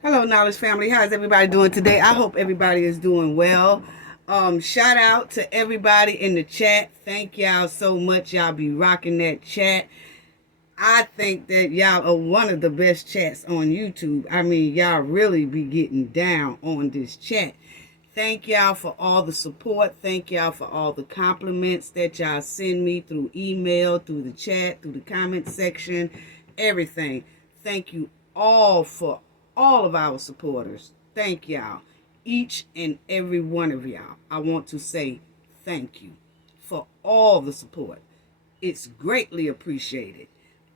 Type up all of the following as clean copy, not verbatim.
Hello, Knowledge family. How's everybody doing today? I hope everybody is doing well. Shout out to everybody in the chat. Thank y'all so much. Y'all be rocking that chat. I think that y'all are one of the best chats on YouTube. I mean, y'all really be getting down on this chat. Thank y'all for all the support. Thank y'all for all the compliments that y'all send me through email, through the chat, through the comment section, everything. Thank you all for all of our supporters. Thank y'all. Each and every one of y'all. I want to say thank you for all the support. It's greatly appreciated.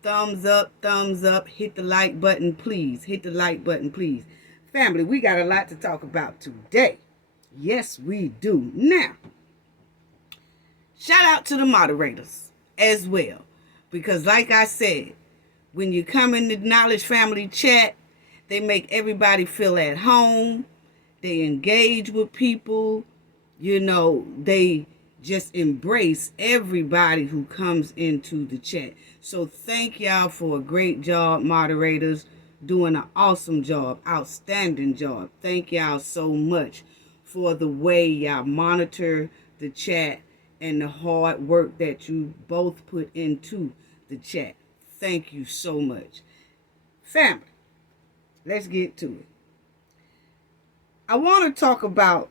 Thumbs up, hit the like button, please. Hit the like button, please. Family, we got a lot to talk about today. Yes, we do. Now, shout out to the moderators as well. Because like I said, when you come in the Knowledge Family chat, they make everybody feel at home. They engage with people. They just embrace everybody who comes into the chat. So thank y'all for a great job, moderators. Doing an awesome job, outstanding job. Thank y'all so much for the way y'all monitor the chat and the hard work that you both put into the chat. Thank you so much. Family, let's get to it. I want to talk about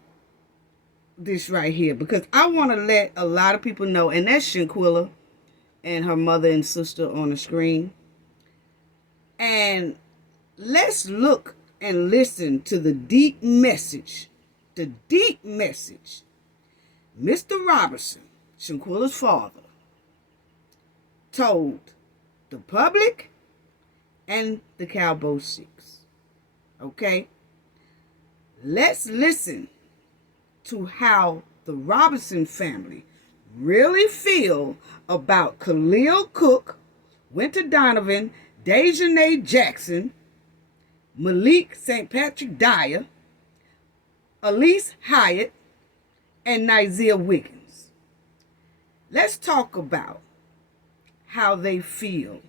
this right here because I want to let a lot of people know, and that's Shanquella and her mother and sister on the screen. And let's look and listen to the deep message. The deep message Mr. Robertson, Shanquella's father, told the public and the Cabo Six. Okay? Let's listen to how the Robinson family really feel about Khalil Cook, Winter Donovan, Dejanay Jackson, Malik St. Patrick Dyer, Elise Hyatt, and Nizia Wiggins. Let's talk about how they feel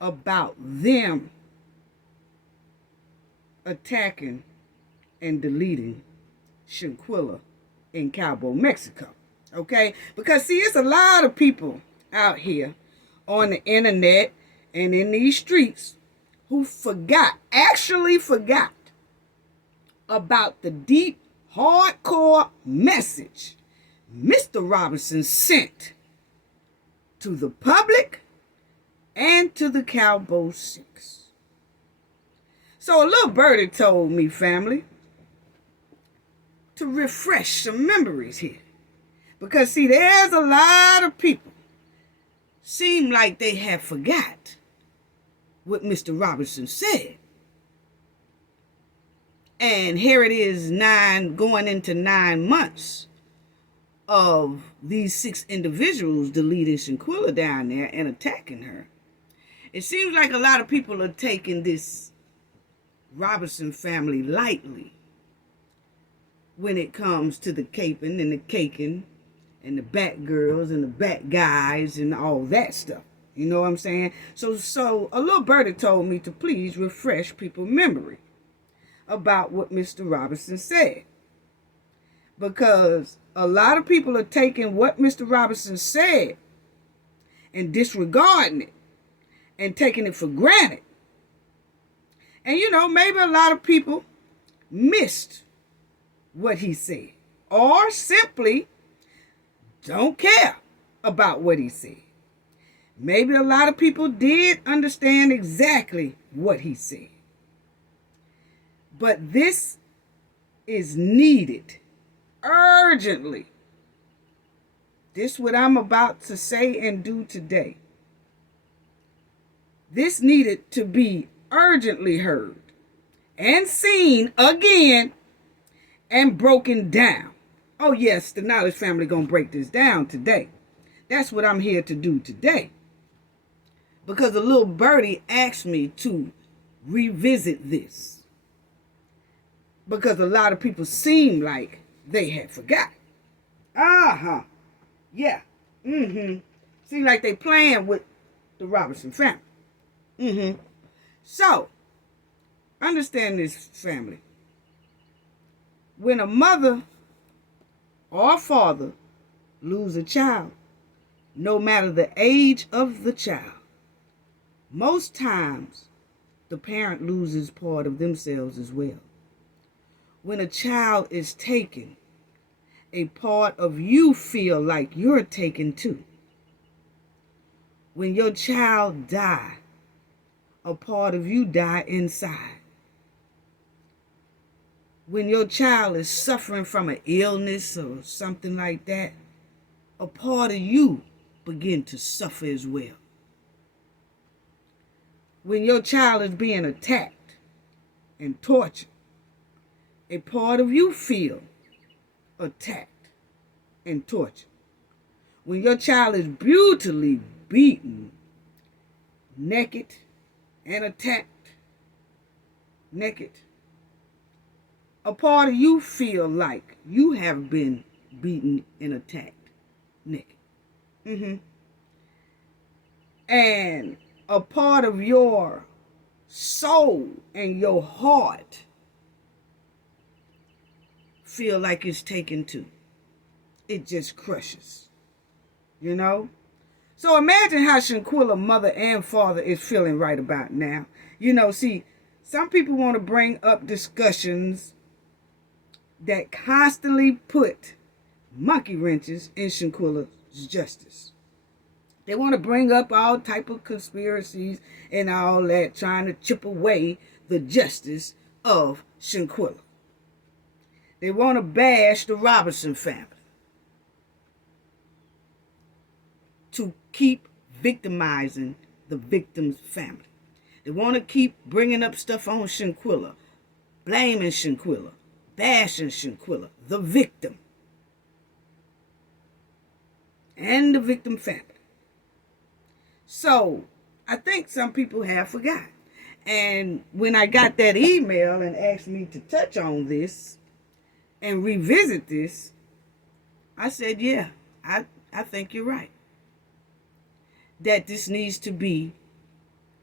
about them attacking and deleting Shanquella in Cabo, Mexico. Okay? Because, see, it's a lot of people out here on the internet and in these streets who actually forgot about the deep, hardcore message Mr. Robinson sent to the public and to the Cabo Six. So a little birdie told me, family, to refresh some memories here. Because, see, there's a lot of people seem like they have forgot what Mr. Robinson said. And here it is going into 9 months of these 6 individuals deleting Shanquella down there and attacking her. It seems like a lot of people are taking this Robinson family lightly when it comes to the caping and the caking and the bat girls and the bat guys and all that stuff. You know what I'm saying? So a little birdie told me to please refresh people's memory about what Mr. Robinson said. Because a lot of people are taking what Mr. Robinson said and disregarding it and taking it for granted. And maybe a lot of people missed what he said or simply don't care about what he said. Maybe a lot of people did understand exactly what he said. But this is needed urgently. This what I'm about to say and do today. This needed to be urgently heard and seen again and broken down. Oh yes, the Knowledge family gonna break this down today. That's what I'm here to do today. Because a little birdie asked me to revisit this. Because a lot of people seem like they had forgot. Yeah. Seem like they playing with the Robinson family. So, understand understand this, family. When a mother or a father lose a child, no matter the age of the child, most times the parent loses part of themselves as well. When a child is taken, a part of you feel like you're taken too. When your child die, a part of you die inside. When your child is suffering from an illness or something like that, a part of you begin to suffer as well. When your child is being attacked and tortured, a part of you feel attacked and tortured. When your child is brutally beaten, naked, and attacked, naked, a part of you feel like you have been beaten and attacked naked. And a part of your soul and your heart feel like it's taken too. It just crushes, you know? So imagine how Shanquella, mother and father, is feeling right about now. You know, see, some people want to bring up discussions that constantly put monkey wrenches in Shanquella's justice. They want to bring up all type of conspiracies and all that, trying to chip away the justice of Shanquella. They want to bash the Robinson family to keep victimizing the victim's family. They want to keep bringing up stuff on Shanquella, blaming Shanquella, bashing Shanquella, the victim, and the victim family. So, I think some people have forgotten. And when I got that email and asked me to touch on this and revisit this, I said, yeah, I think you're right. That this needs to be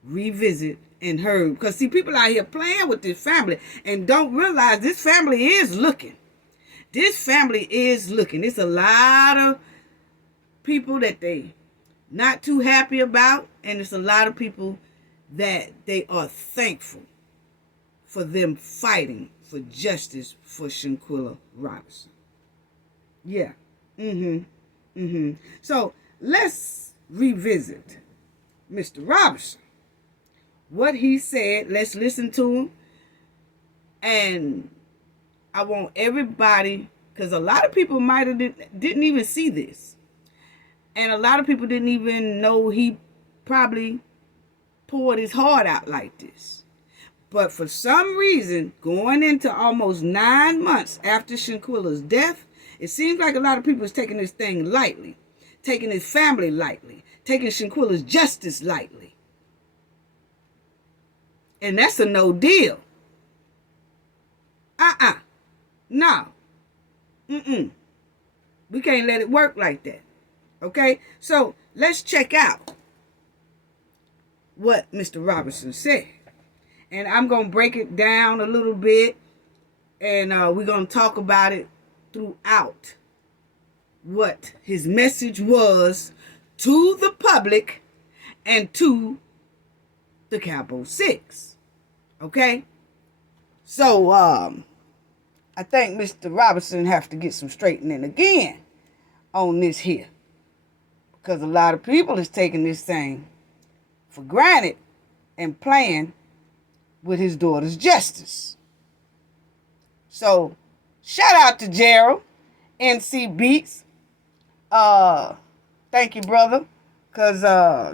revisited and heard. Because, see, people out here playing with this family and don't realize this family is looking. This family is looking. It's a lot of people that they not too happy about, and it's a lot of people that they are thankful for them fighting for justice for Shanquella Robinson. Yeah. So let's revisit Mr. Robinson. What he said, let's listen to him. And I want everybody, because a lot of people might have didn't even see this. And a lot of people didn't even know he probably poured his heart out like this. But for some reason, going into almost 9 months after Shanquella's death, it seems like a lot of people is taking this thing lightly, taking his family lightly, taking Shanquella's justice lightly. And that's a no deal. No. We can't let it work like that. Okay? So, let's check out what Mr. Robinson said. And I'm going to break it down a little bit. And we're going to talk about it throughout. What his message was to the public and to the Cabo 6. Okay? So, I think Mr. Robinson have to get some straightening again on this here. Because a lot of people is taking this thing for granted and playing with his daughter's justice. So, shout out to Gerald, NC Beats. Thank you, brother. Because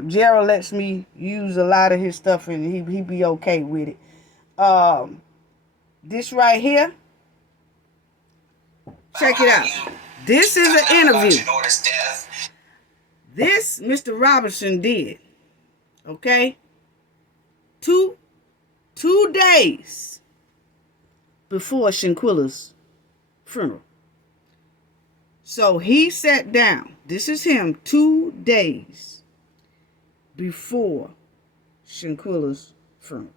Gerald lets me use a lot of his stuff and he be okay with it. This right here, check it out. This is an interview. This Mr. Robinson did, okay, two days before Shanquella's funeral. So he sat down. This is him 2 days before Shanquella's funeral.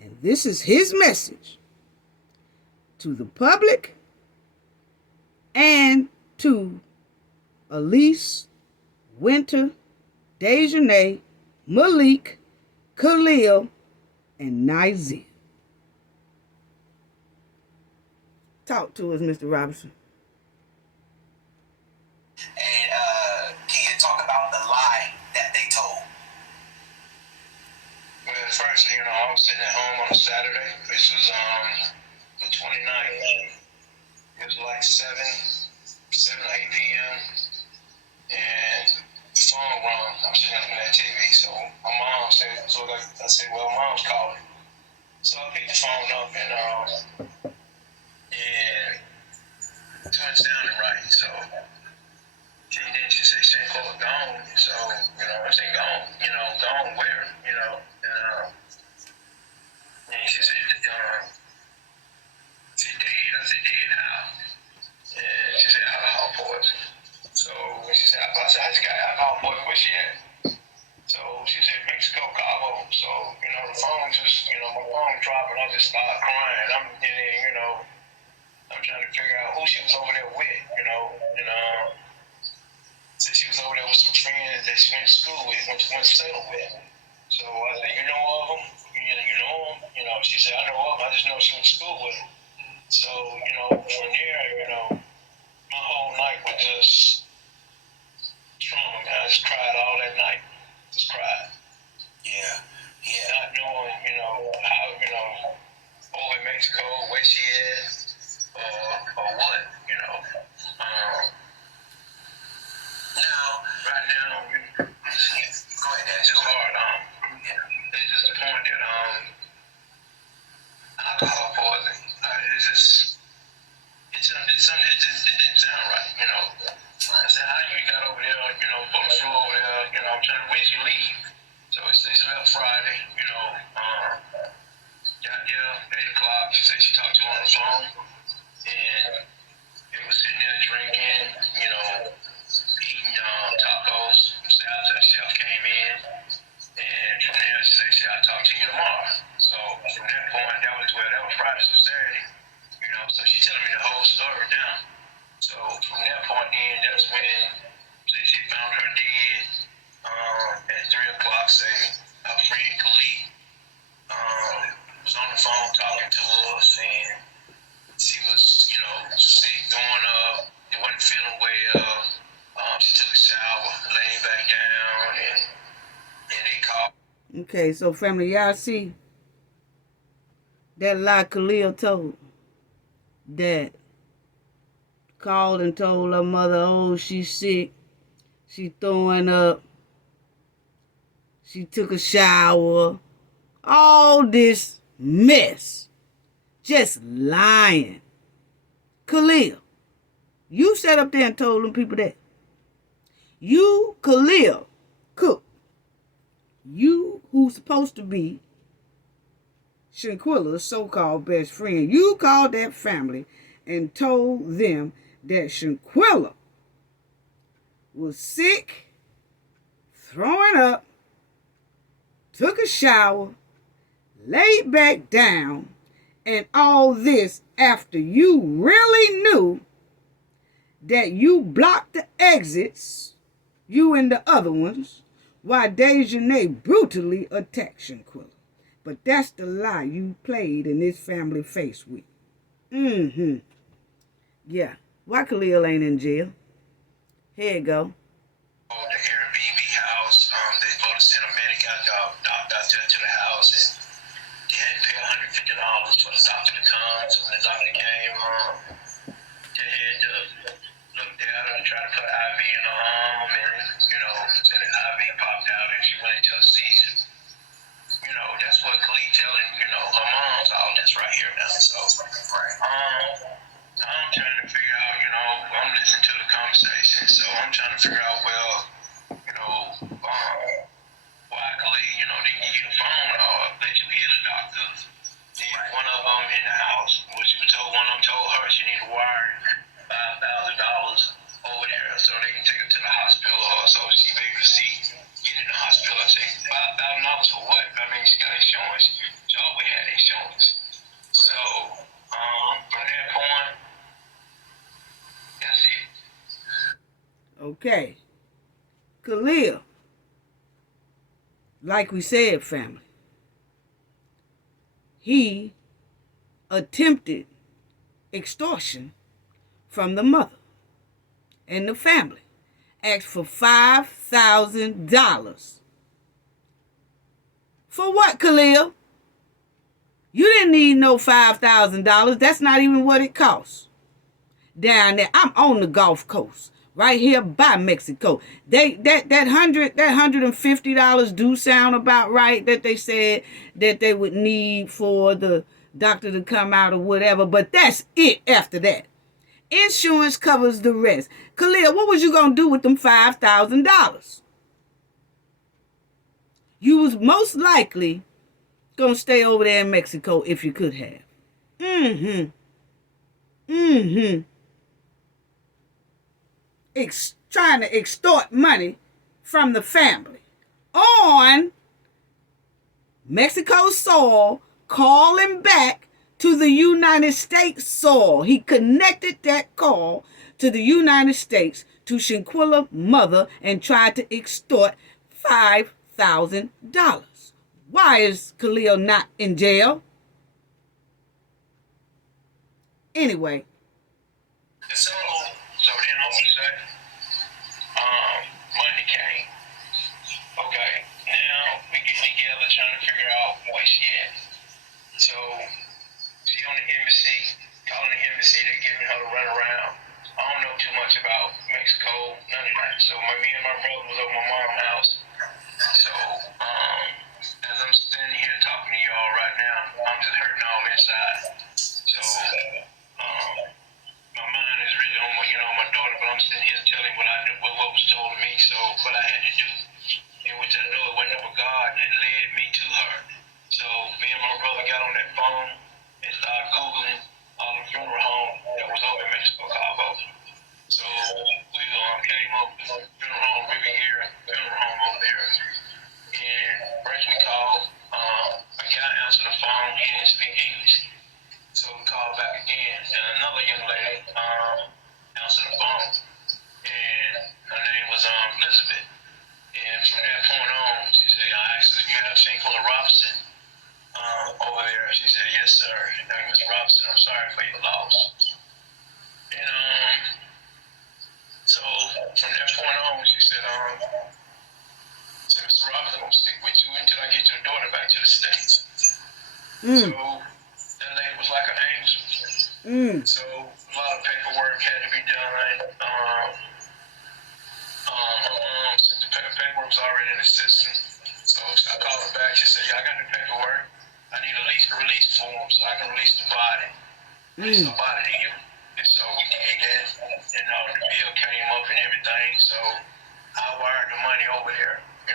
And this is his message to the public and to Elise, Winter, Dejanay, Malik, Khalil, and Nizir. Talk to us, Mr. Robinson. And can you talk about the lie that they told? Well, first, I was sitting at home on a Saturday, which was the 29th. It was like 7 or 8 p.m. And the phone rang. I'm sitting looking at TV. So my mom said, I said, well, mom's calling. So I picked the phone up and touchdown and right. So she said, Shanquella gone. So, I said, gone. Gone where? And she said, she did. I said, did how? And she said, alcohol poison. So when she said, I said, I just got alcohol poison. Where she at? So she said, Mexico, Cabo. So, the phone just, my phone dropped and I just started crying. I'm trying to figure out who she was over there with, so she was over there with some friends that she went to school with, went to settle with. So I said, you know of them? You know them? She said, I know of them. I just know she went to school with them. So, from there, my whole night was just trauma, man. I just cried all that night. Just cried. Yeah. Not knowing, how, over in Mexico, where she is, or what, Now, right now, go ahead, it's just hard. It's just the point that alcohol poison. It's something that just it didn't sound right. I said, how you got over there? Put the flu over there. I'm trying to when she leave. So it's about Friday. Got there 8 o'clock. She said she talked to her on the phone, and it was sitting there drinking. Eating tacos. The chef came in, and from there she said, I'll talk to you tomorrow. So from that point, that was Friday, so Saturday. So she's telling me the whole story now. So from that point then, that's when she found her dead at 3 o'clock, say, her friend Khalil was on the phone talking to us, and she was, sick, throwing up, and wasn't feeling well. She took a shower, laying back down, and they called. Okay, so family, y'all see that lie Khalil told? That called and told her mother, oh, she's sick, she throwing up, she took a shower, all this mess, just lying. Khalil, you sat up there and told them people that. You, Khalil, Cook, you who's supposed to be Shanquella's so-called best friend, you called that family and told them that Shanquella was sick, throwing up, took a shower, laid back down, and all this after you really knew that you blocked the exits, you and the other ones, while Dejanay brutally attacked Shanquella. But that's the lie you played in this family face with. Yeah. Why Khalil ain't in jail? Here you go. The Airbnb house, they supposed to send a medic out to the house, and they had to pay $150 for the doctor to come. So when the doctor came, they had to look at her and try to put an IV in her arm, and so the IV popped out and she went into a seizure. That's what Khalil telling, her mom's all this right here now. So, I'm trying to figure out, I'm listening to the conversation, so I'm trying to figure out, why Khalil, didn't give you the phone or let you hear the doctors. Then one of them in the house, which one of them told her she need to wire $5,000 over there so they can take her to the hospital or so she be able to get in the hospital. I say, $5,000 for what? I mean, she got insurance. She always had Okay. Khalil, like we said, family, he attempted extortion from the mother and the family. Asked for $5,000. For what, Khalil? You didn't need no $5,000. That's not even what it costs. Down there, I'm on the Gulf Coast, right here by Mexico. That $150 do sound about right, that they said that they would need for the doctor to come out or whatever, but that's it after that. Insurance covers the rest. Khalil, what was you going to do with them $5,000? You was most likely going to stay over there in Mexico if you could have. Trying to extort money from the family on Mexico's soil, calling back to the United States soil. He connected that call to the United States, to Shanquella's mother, and tried to extort $5,000. Why is Khalil not in jail? Anyway. So then what we say? Money came. Okay, now we get together trying to figure out where she at. So she on the embassy, calling the embassy, they giving her to run around. I don't know too much about Mexico, none of that. So me and my brother was over my mom's house. So as I'm standing here talking to y'all right now, I'm just hurting all inside. So my mind is really on my daughter, but I'm sitting here telling what I knew, what was told to me. So what I had to do, in which I know it wasn't of God that led me to her. So me and my brother got on that phone and started Googling all the funeral homes that was over in Mexico, Cabo. So we came up with the funeral home, Riviera funeral home over there. And first we called, a guy answered the phone, he didn't speak English. So we called back again, and another young lady answered the phone, and her name was Elizabeth. And from that point on, she said, I asked her, you have Shanquella Robinson over there? She said, yes, sir. Mr. Robinson, I'm sorry for your loss. And so from that point on, she said, Mr. Robinson, I'm going to stick with you until I get your daughter back to the States. So that lady was like an angel. So a lot of paperwork had to be done. Since the paperwork was already in the system. So I called her back. She said, yeah, I got the paperwork. I need a release form so I can release the body. Release the body to you. And so we did that. And the bill came up and everything. So I wired the money over there, I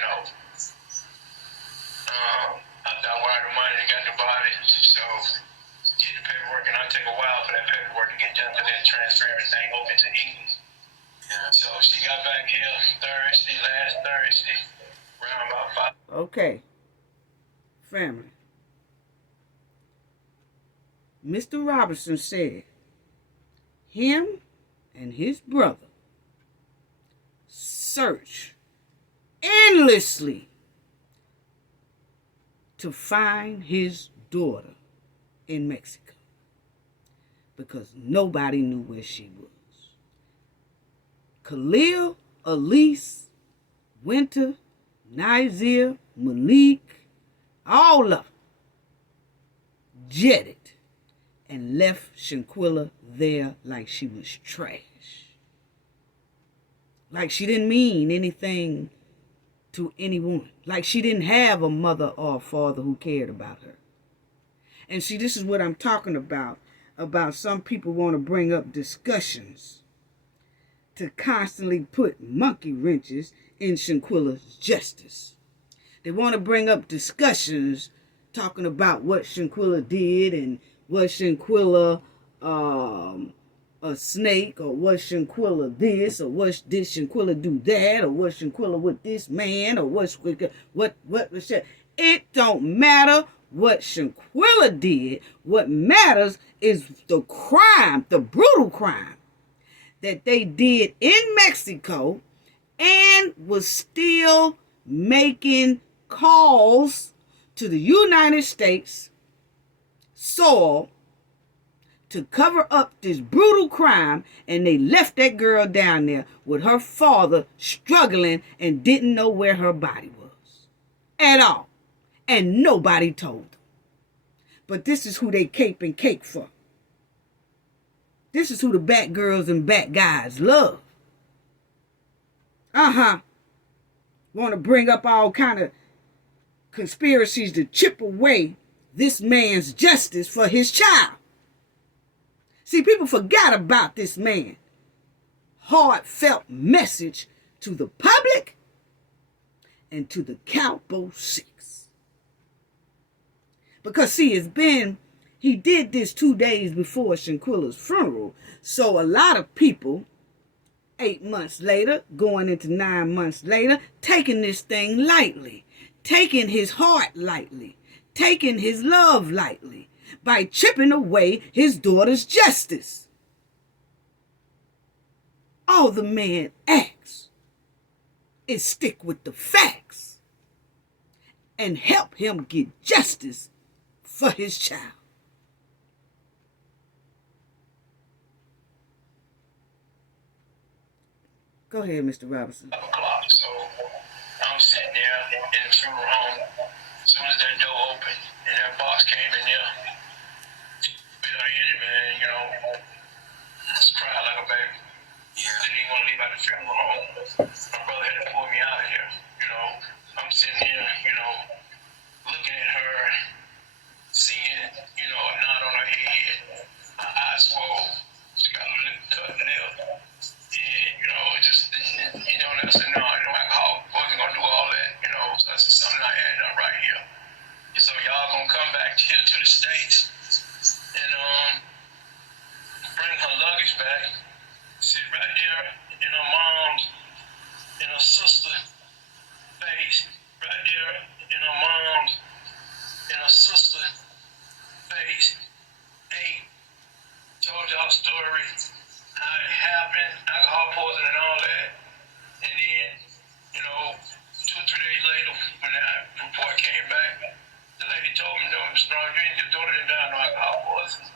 wired the money and got the body. So did the paperwork, and it'll take a while for that paperwork to get done because they transfer everything over to England. So she got back here last Thursday, around about 5. Okay. Family. Mr. Robinson said him and his brother searched endlessly to find his daughter in Mexico because nobody knew where she was. Khalil, Elise, Winter, Nazir, Malik, all of them jetted and left Shanquella there like she was trash. Like she didn't mean anything to anyone. Like she didn't have a mother or a father who cared about her. And see, this is what I'm talking about some people want to bring up discussions to constantly put monkey wrenches in Shanquella's justice. They want to bring up discussions talking about what Shanquella did and was Shanquella a snake, or was Shanquella this, or did Shanquella do that, or was Shanquella with this man, or what was that? It don't matter what Shanquella did. What matters is the crime, the brutal crime that they did in Mexico and was still making calls to the United States soil to cover up this brutal crime, and they left that girl down there with her father struggling and didn't know where her body was at all. And nobody told them. But this is who they cape and cake for. This is who the bat girls and bat guys love. Want to bring up all kind of conspiracies to chip away this man's justice for his child. See, people forgot about this man. Heartfelt message to the public and to the Cabo 6. Because see, he did this 2 days before Shanquella's funeral. So a lot of people, 8 months later, going into 9 months later, taking this thing lightly, taking his heart lightly, taking his love lightly, by chipping away his daughter's justice. All the man asks is stick with the facts and help him get justice for his child. Go ahead, Mr. Robinson. O'clock, so I'm sitting there in the funeral home. As soon as that door opened and that box came in there, bit I in it, man, you know, just cried like a baby. Didn't even want to leave out the funeral home. My brother had to pull me out of here, you know. I'm sitting here, you know, looking at her, seeing, you know, a knot on her head, her eyes swole, she got a cut lip. And, you know, just, you know, and I said, no, alcohol wasn't going to do all that, you know. So I said, something I had done right here. And so y'all going to come back here to the States and bring her luggage back, sit right there in her mom's, in her sister's face, right there in her mom's, in her sister's face. Hey, told y'all story, how it happened, alcohol poisoning and all that. And then, you know, 2 or 3 days later, when that report came back, the lady told me, no, Mr. Brown, your daughter didn't die of alcohol poisoning.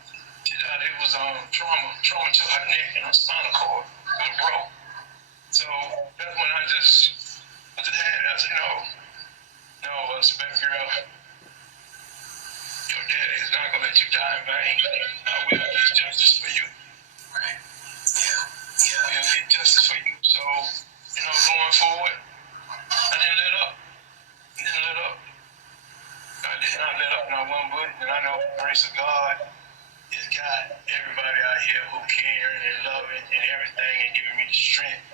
She died, it was trauma to her neck and her spinal cord was broke. So that's when I just had it. I said, no, baby girl, your daddy is not going to let you die in vain. I will get justice for you. Right. Yeah. We'll get justice for you. So, you know, going forward, I didn't let up. I did not let up not one bit. And I know the grace of God has got everybody out here who caring and loving and everything and giving me the strength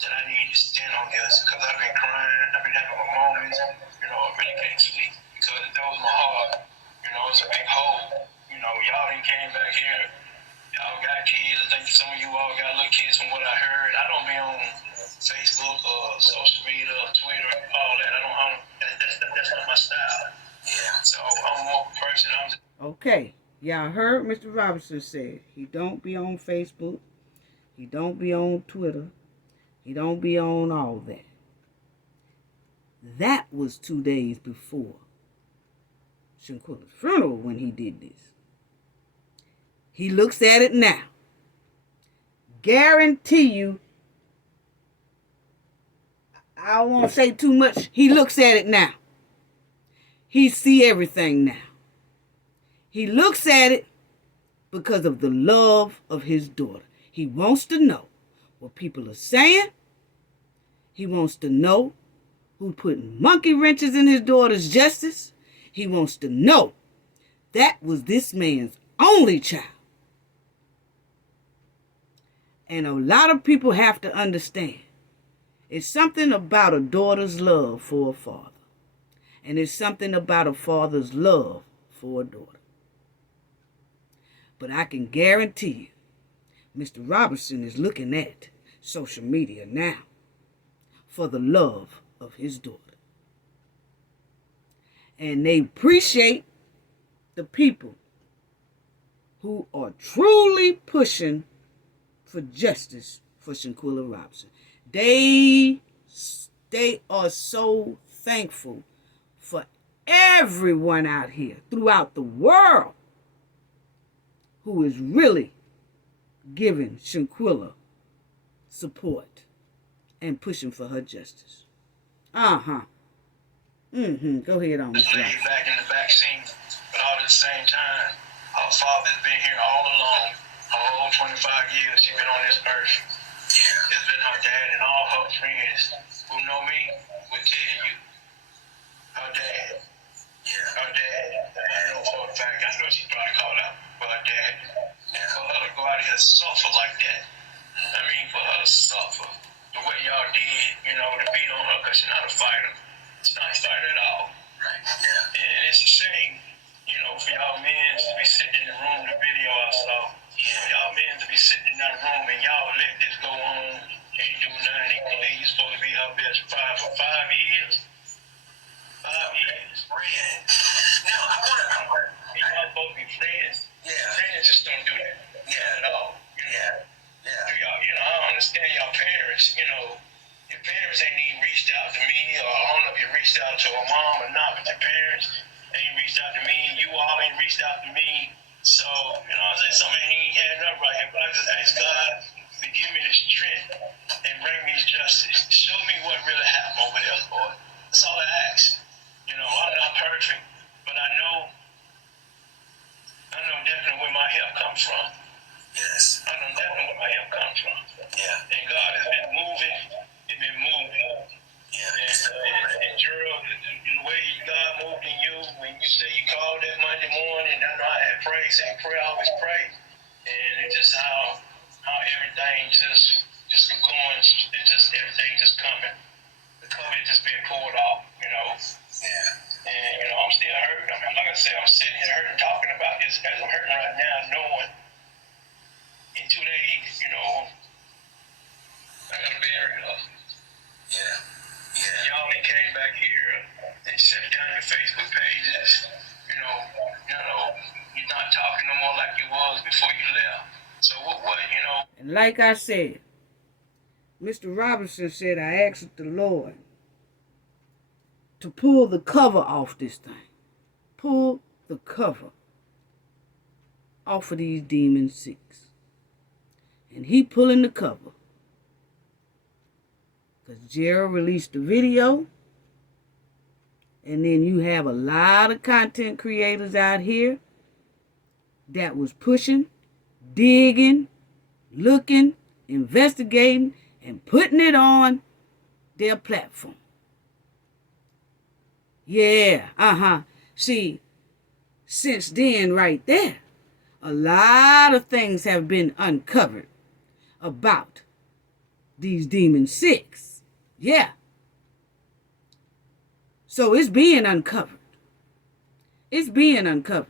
that I need to stand on this. Because I've been crying. I've been having my moments. You know, I really can't sleep because that was my heart. You know, it's a big hole. You know, y'all ain't came back here. Y'all got kids. I think some of you all got little kids from what I heard. I don't be on Facebook or social media or Twitter, all that. That's not my style. Yeah. So I'm more person. Okay, y'all heard Mr. Robinson said he don't be on Facebook, he don't be on Twitter, he don't be on all that. That was 2 days before Shanquella's funeral when he did this. He looks at it now. Guarantee you, I don't want to say too much. He looks at it now. He see everything now. He looks at it because of the love of his daughter. He wants to know what people are saying. He wants to know who putting monkey wrenches in his daughter's justice. He wants to know that was this man's only child. And a lot of people have to understand, it's something about a daughter's love for a father. And it's something about a father's love for a daughter. But I can guarantee you, Mr. Robinson is looking at social media now for the love of his daughter. And they appreciate the people who are truly pushing for justice for Shanquella Robinson. They are so thankful for everyone out here throughout the world who is really giving Shanquella support and pushing for her justice. Go ahead on. Just laid back in the back seat, but all at the same time, her father's been here all along. Her whole 25 years she's been on this earth. Yeah. It's been her dad and all her friends who know me will tell you. Her dad. Yeah. Her dad. I know for a fact. I know she probably called out for her dad. Yeah. For her to go out here and suffer like that. I mean, for her to suffer the way y'all did, to beat on her because she's not a fighter. She's not a fighter at all. Right. Yeah. And it's a shame, for y'all men to be sitting in the room, the video I saw. Yeah. Y'all men to be sitting in that room and y'all let this go on, ain't do nothing. Khalil, you supposed to be her best friend for 5 years. 5 years. Friend. Now, y'all supposed to be friends. Yeah. Friends just don't do that. Yeah. At all. Yeah. Yeah. I understand y'all parents, your parents ain't even reached out to me, or I don't know if you reached out to a mom or not, but your parents ain't reached out to me, you all ain't reached out to me. So, I said something ain't adding up right here, but I just ask God to give me the strength and bring me justice. Show me what really happened over there, Lord. That's all I ask. I'm not perfect, but I know definitely where my help comes from. Yes. I know definitely where my help comes from. Yeah. And God has been moving. He's been moving. Yeah. And Gerald, the way God moved in you, when you say you called that Monday morning, I know I had prayed, saying prayer, I always pray. And it's just how everything just going, it's just everything just coming. The cover just being pulled off, Yeah. And, I'm still hurting. I mean, like I said, I'm sitting here hurting, talking about this as I'm hurting right now, knowing in 2 days, I gotta bury her. Yeah. Yeah. Y'all ain't came back here and shut down your Facebook pages. You're not talking no more like you was before you left. So what? And like I said, Mr. Robinson said, I asked the Lord to pull the cover off this thing. Pull the cover off of these Demon 6. And he pulling the cover. Because Gerald released the video. And then you have a lot of content creators out here that was pushing, digging, looking, investigating, and putting it on their platform. Yeah, See, since then right there, a lot of things have been uncovered about these Demon 6. Yeah. So it's being uncovered. It's being uncovered.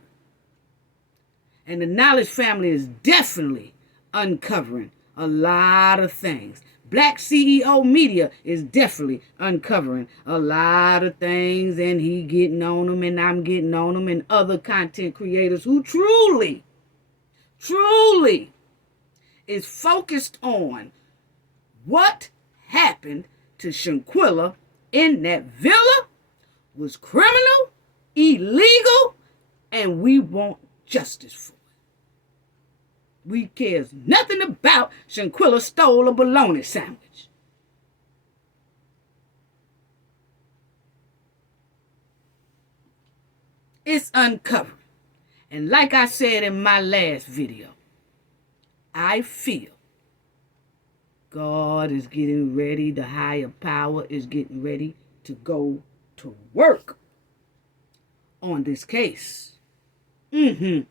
And the Knowledge family is definitely uncovering a lot of things. Black CEO Media is definitely uncovering a lot of things, and he getting on them, and I'm getting on them, and other content creators who truly is focused on what happened to Shanquella in that villa was criminal, illegal, and we want justice for it. We cares nothing about Shanquella stole a bologna sandwich. It's uncovered. And like I said in my last video, I feel God is getting ready, the higher power is getting ready to go to work on this case. It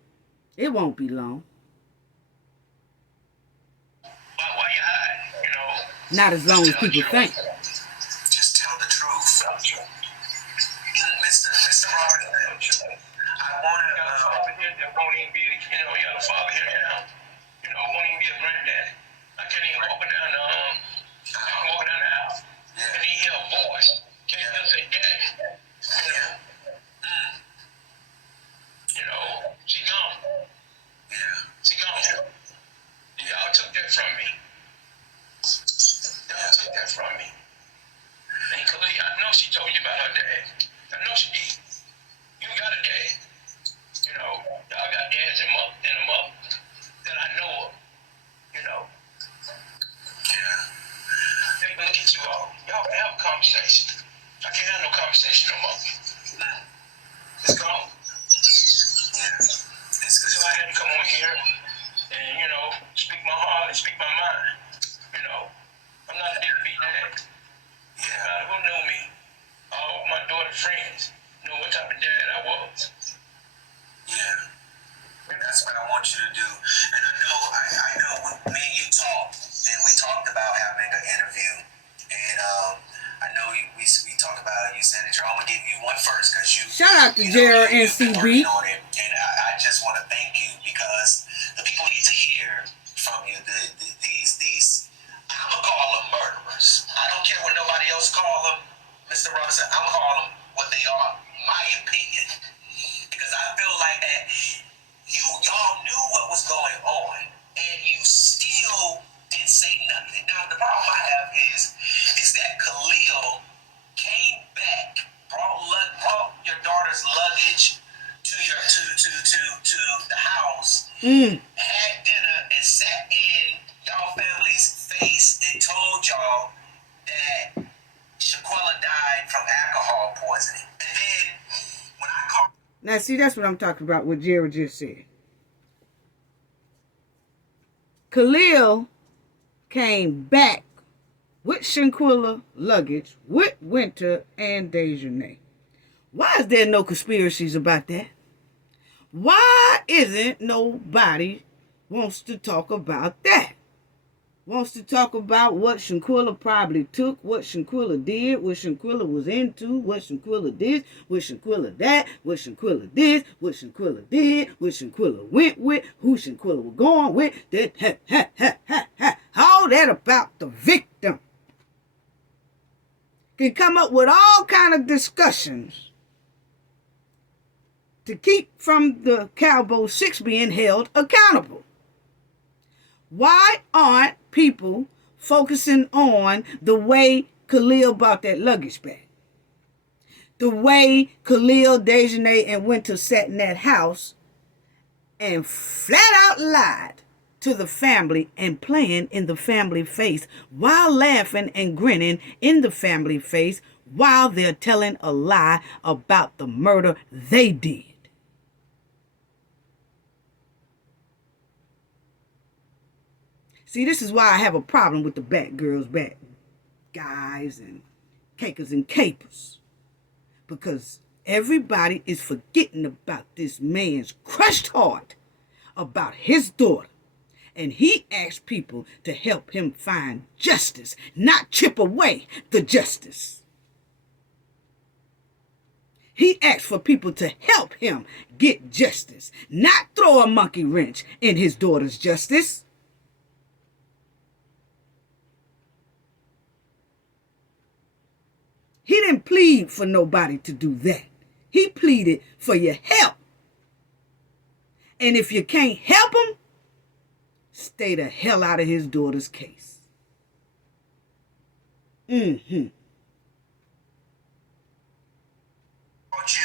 won't be long. Why you hide? Not as long as people think. Just tell the truth. Mr. Robert, I want to. Your father here that won't even be, your father here now. Won't even be a granddaddy. I can't even walk down the house. Yeah. Can't even hear a voice. Can't even say daddy. She gone. Yeah. She gone. Y'all took that from me. Y'all took that here and, you know, speak my heart and speak my mind. You know, I'm not a deadbeat dad. Everybody who knew me, all my daughter's friends, knew what type of dad I was. Yeah. And that's what I want you to do. And I know when me and you talked, and we talked about having an interview. And I know we talked about it. You said that I'm gonna give you one first because you. Shout out to Jared and you've been CB. working on it, and I just want to thank you because the people need to hear from you. These I'm gonna call them murderers. I don't care what nobody else call them, Mr. Robinson. I'm gonna call them what they are. My opinion, because I feel like that y'all knew what was going on, and you still didn't say nothing. Now the problem I have is that Khalil came back, brought your daughter's luggage to the house, had dinner, and sat in y'all family's face and told y'all that Shanquella died from alcohol poisoning. And then when I called. Now, see, that's what I'm talking about, what Jared just said. Khalil came back with Shanquella luggage, with Winter and Dejanay. Why is there no conspiracies about that? Why isn't nobody wants to talk about that? Wants to talk about what Shanquella probably took, what Shanquella did, what Shanquella was into, what Shanquella did, what Shanquella that, what Shanquella this, what Shanquella did, what Shanquella went with, who Shanquella was going with, that, all that about the victim. Can come up with all kind of discussions to keep from the Cabo 6 being held accountable. Why aren't people focusing on the way Khalil bought that luggage back? The way Khalil, Dejanay, and Winter sat in that house and flat out lied to the family and playing in the family face while laughing and grinning in the family face while they're telling a lie about the murder they did. See, this is why I have a problem with the bad girls, bad guys, and cakers and capers. Because everybody is forgetting about this man's crushed heart about his daughter. And he asked people to help him find justice, not chip away the justice. He asked for people to help him get justice, not throw a monkey wrench in his daughter's justice. He didn't plead for nobody to do that. He pleaded for your help. And if you can't help him, stay the hell out of his daughter's case. Told you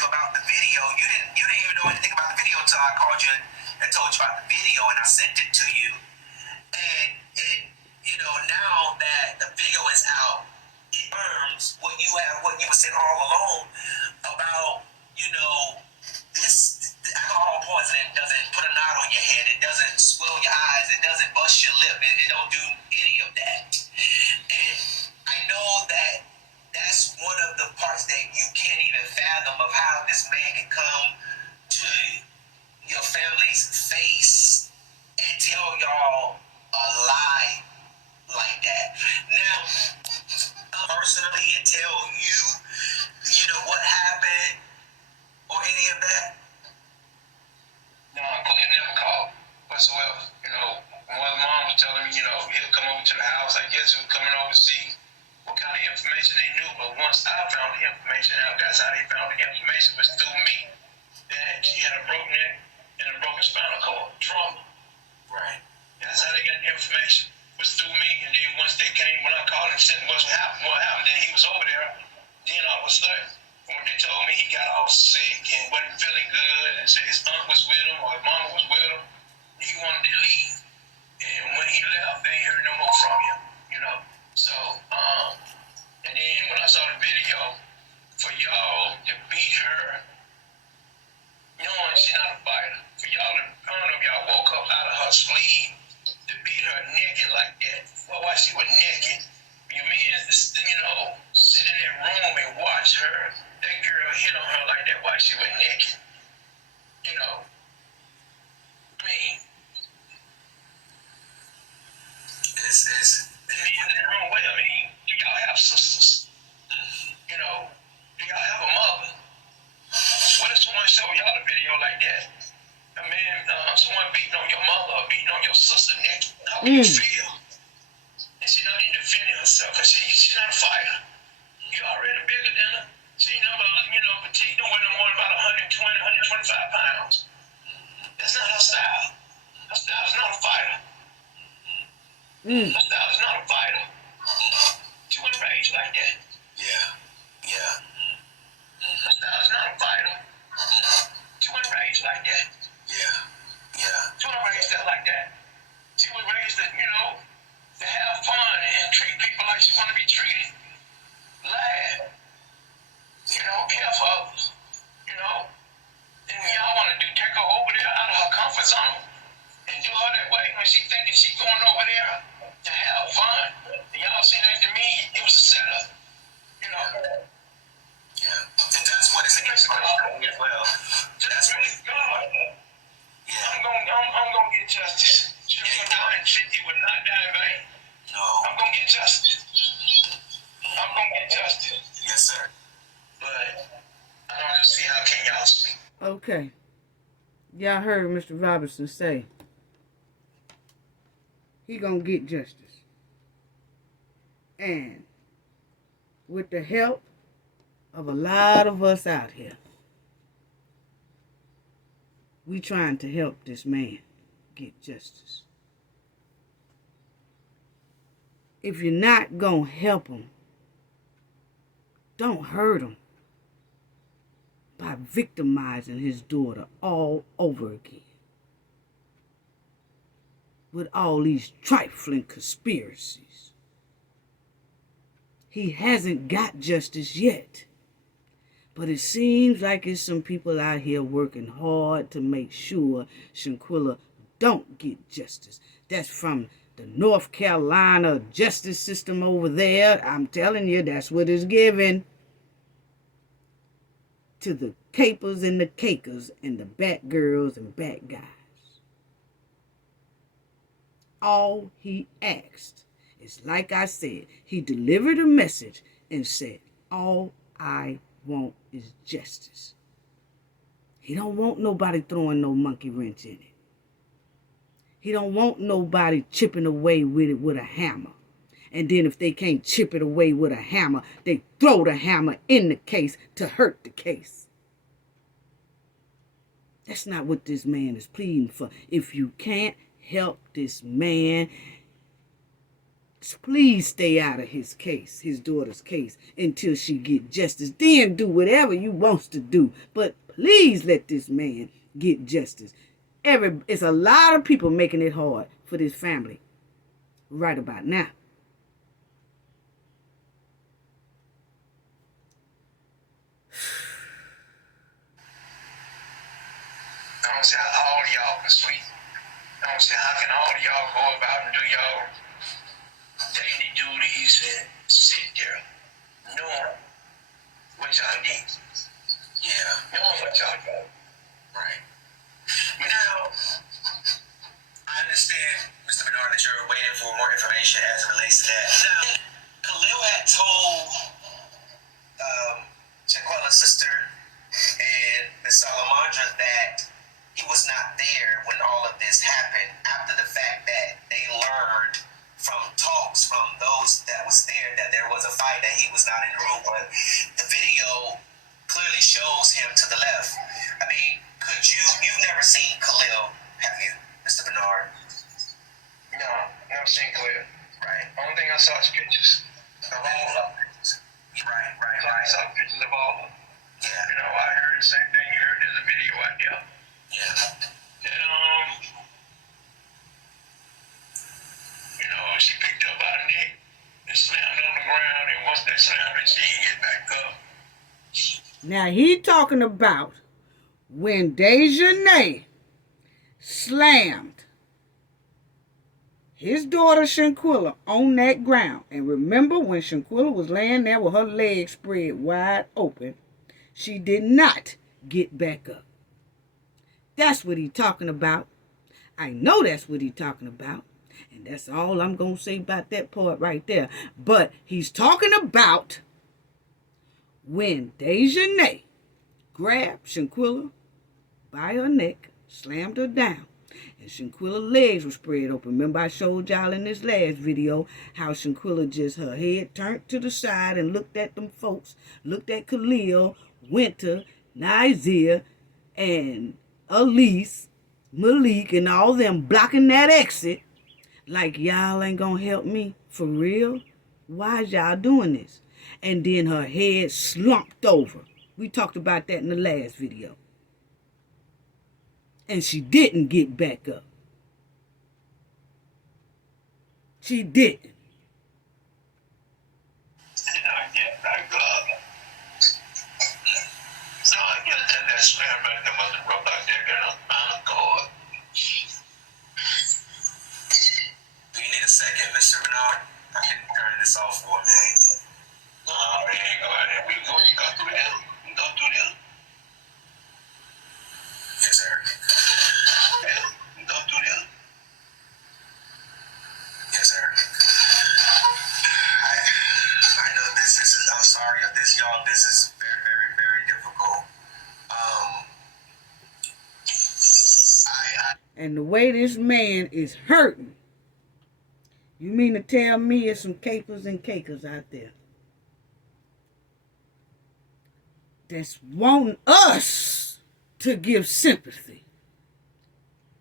about the video. You didn't even know anything about the video until I called you and told you about the video, and I sent it to you. And you know, now that the video is out, it confirms what you were saying all along about, you know, this alcohol poisoning doesn't put a knot on your head, it doesn't swell your eyes, it doesn't bust your lip, it don't do any of that. And I know that that's one of the parts that you can't even fathom of how this man can come to your family's face and tell y'all a lie like that. Now, personally, and tell you know, what happened or any of that? No, Khalil never called whatsoever. You know, one of the moms was telling me, you know, he'll come over to the house. I guess he was coming over to see what kind of information they knew. But once I found the information out, that's how they found the information, was through me. That she had a broken neck and a broken spinal cord trauma. Right. That's how they got the information. Was through me, and then once they came, when I called and said what happened, then he was over there. Then all of a sudden, when they told me he got all sick and wasn't feeling good, and said his aunt was with him or his mama was with him, he wanted to leave. And when he left, they ain't heard no more from him, you know. So, and then when I saw the video, for y'all to beat her, knowing she's not a fighter, for y'all to, I don't know if y'all woke up out of her sleeve to beat her naked like that. Well, while she was naked, your man, sit in that room and watch her. That girl hit on her like that while she was naked. You know, I mean, It's men in the room. Wait, I mean, do y'all have sisters? You know, do y'all have a mother? What if someone show y'all a video like that? A man, someone beating on your mother or beating on your sister naked. How would you feel? And she's not even defending herself because she's not a fighter. You're already bigger than her. She number, petite, don't weigh no more than about 120, 125 pounds. That's not her style. Her style is not a fighter. Her style is not a fighter. She wasn't raised like that. Yeah. Her style is not a fighter. She wasn't raised like that. Yeah. She wasn't raised like that. She was raised to have fun and treat people like she want to be treated. Laugh. Care for others. And y'all want to take her over there out of her comfort zone and do her that way when she thinking she's going over there to have fun. And y'all see that to me, it was a setup. Yeah. And that's what it's as well. That's what it's God. Yeah. I'm gonna get justice. She would not die in vain. No. I'm gonna get justice. I'm gonna get justice. Yes, sir. But I don't just see how can y'all speak. Okay. Y'all heard Mr. Robinson say he gonna get justice. And with the help of a lot of us out here, we trying to help this man get justice. If you're not gonna help him, don't hurt him by victimizing his daughter all over again with all these trifling conspiracies. He hasn't got justice yet, but it seems like it's some people out here working hard to make sure Shanquella don't get justice. That's from the North Carolina justice system over there. I'm telling you, that's what it's given to the capers and the cakers and the bat girls and bat guys. All he asked is, like I said, he delivered a message and said, all I want is justice. He don't want nobody throwing no monkey wrench in it. He don't want nobody chipping away with it with a hammer. And then if they can't chip it away with a hammer, they throw the hammer in the case to hurt the case. That's not what this man is pleading for. If you can't help this man, please stay out of his case, his daughter's case, until she get justice. Then do whatever you wants to do. But please let this man get justice. It's a lot of people making it hard for this family right about now. I don't see how all of y'all can sleep. I don't see how can all of y'all go about and do y'all daily duties and sit there knowing what y'all need. Yeah. Knowing what y'all do. Right. Now, I understand, Mr. Bernard, that you're waiting for more information as it relates to that. Now, Khalil had told Shanquella's sister and Miss Salamandra that he was not there when all of this happened, after the fact that they learned from talks from those that was there was a fight, that he was not in the room, but the video clearly shows him to the left. I mean, you've never seen Khalil, have you, Mr. Bernard? No, never seen Khalil. Right. Only thing I saw is pictures of all of them. Right. I saw pictures of all of them. Yeah. I heard the same thing you heard. There's a video out there. Yeah. And she picked up by the neck and slammed on the ground, and once that slammed, she didn't get back up. Now he talking about when Dejanay slammed his daughter Shanquella on that ground. And remember when Shanquella was laying there with her legs spread wide open, she did not get back up. That's what he's talking about. I know that's what he's talking about. And that's all I'm going to say about that part right there. But he's talking about when Dejanay grabbed Shanquella by her neck, slammed her down, and Shanquilla's legs were spread open. Remember I showed y'all in this last video how Shanquella just, her head turned to the side and looked at them folks, looked at Khalil, Winter, Nazir, and Elise, Malik, and all them blocking that exit. Like, y'all ain't gonna help me? For real? Why is y'all doing this? And then her head slumped over. We talked about that in the last video. And she didn't get back up. She didn't. And I get back up. So I get that slam right there was a rope out there and I'm found God. Do you need a second, Mr. Bernard? I can turn this off for a minute. No, we ain't going there. We go through them. We go through them. Yes, sir. Yeah, we go through them. Yes, sir. I know this is, I'm sorry, y'all, this is very, very, very difficult. And the way this man is hurting, you mean to tell me there's some capers and cakers out there that's wanting us to give sympathy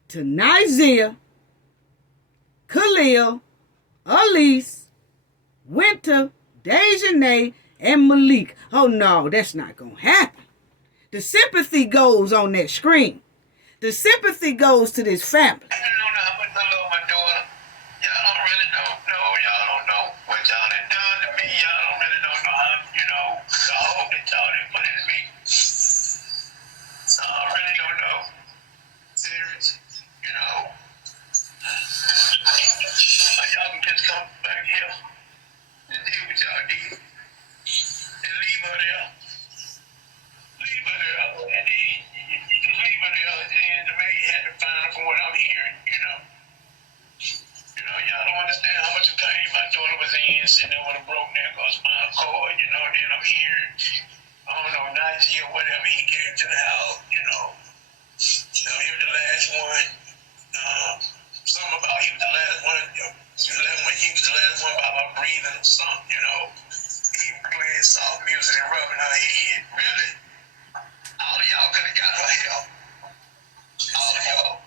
to Nazir, Khalil, Elise, Winter, Dejanay, and Malik. Oh no, that's not going to happen. The sympathy goes on that screen. The sympathy goes to this family. I don't know how much I love my daughter. Y'all don't really know. Y'all don't know what y'all done done to me. Y'all don't really know how, the hope that y'all done put in me. So I really don't know. Serious, Y'all can just come back here and deal with y'all did. And leave her there. Leave her there. And then you just leave her there. And the man had to find her from what I'm hearing, Y'all don't understand how much pain my daughter was in, sitting there with a broke neck or spinal cord, then I'm hearing, I don't know, Najee or whatever, he came to the house, he was the last one. Something about he was the last one, he was the last one about my breathing or something, He playing soft music and rubbing her head, really. All of y'all could have got her help. All of y'all.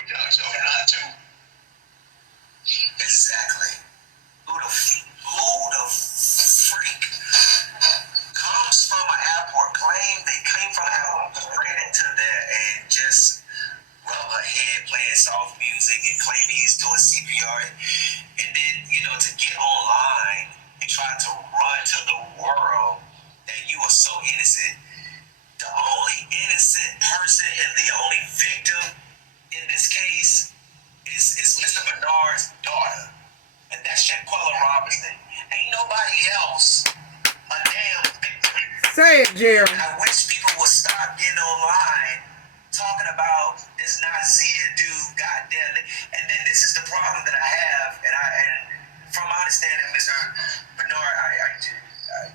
But y'all chose not to. Exactly. Who the freak comes from an airport plane? They came from hell right into there and just rub her head playing soft music and claim he's doing CPR. And then, to get online and try to run to the world that you are so innocent. The only innocent person and the only victim in this case is Mr. Bernard's daughter. And that's Shanquella Robinson. Ain't nobody else a damn victim. Say it, Jerry. I wish people would stop getting online talking about this Nazir dude, goddamn. And then this is the problem that I have, and from my understanding, Mr. Bernard,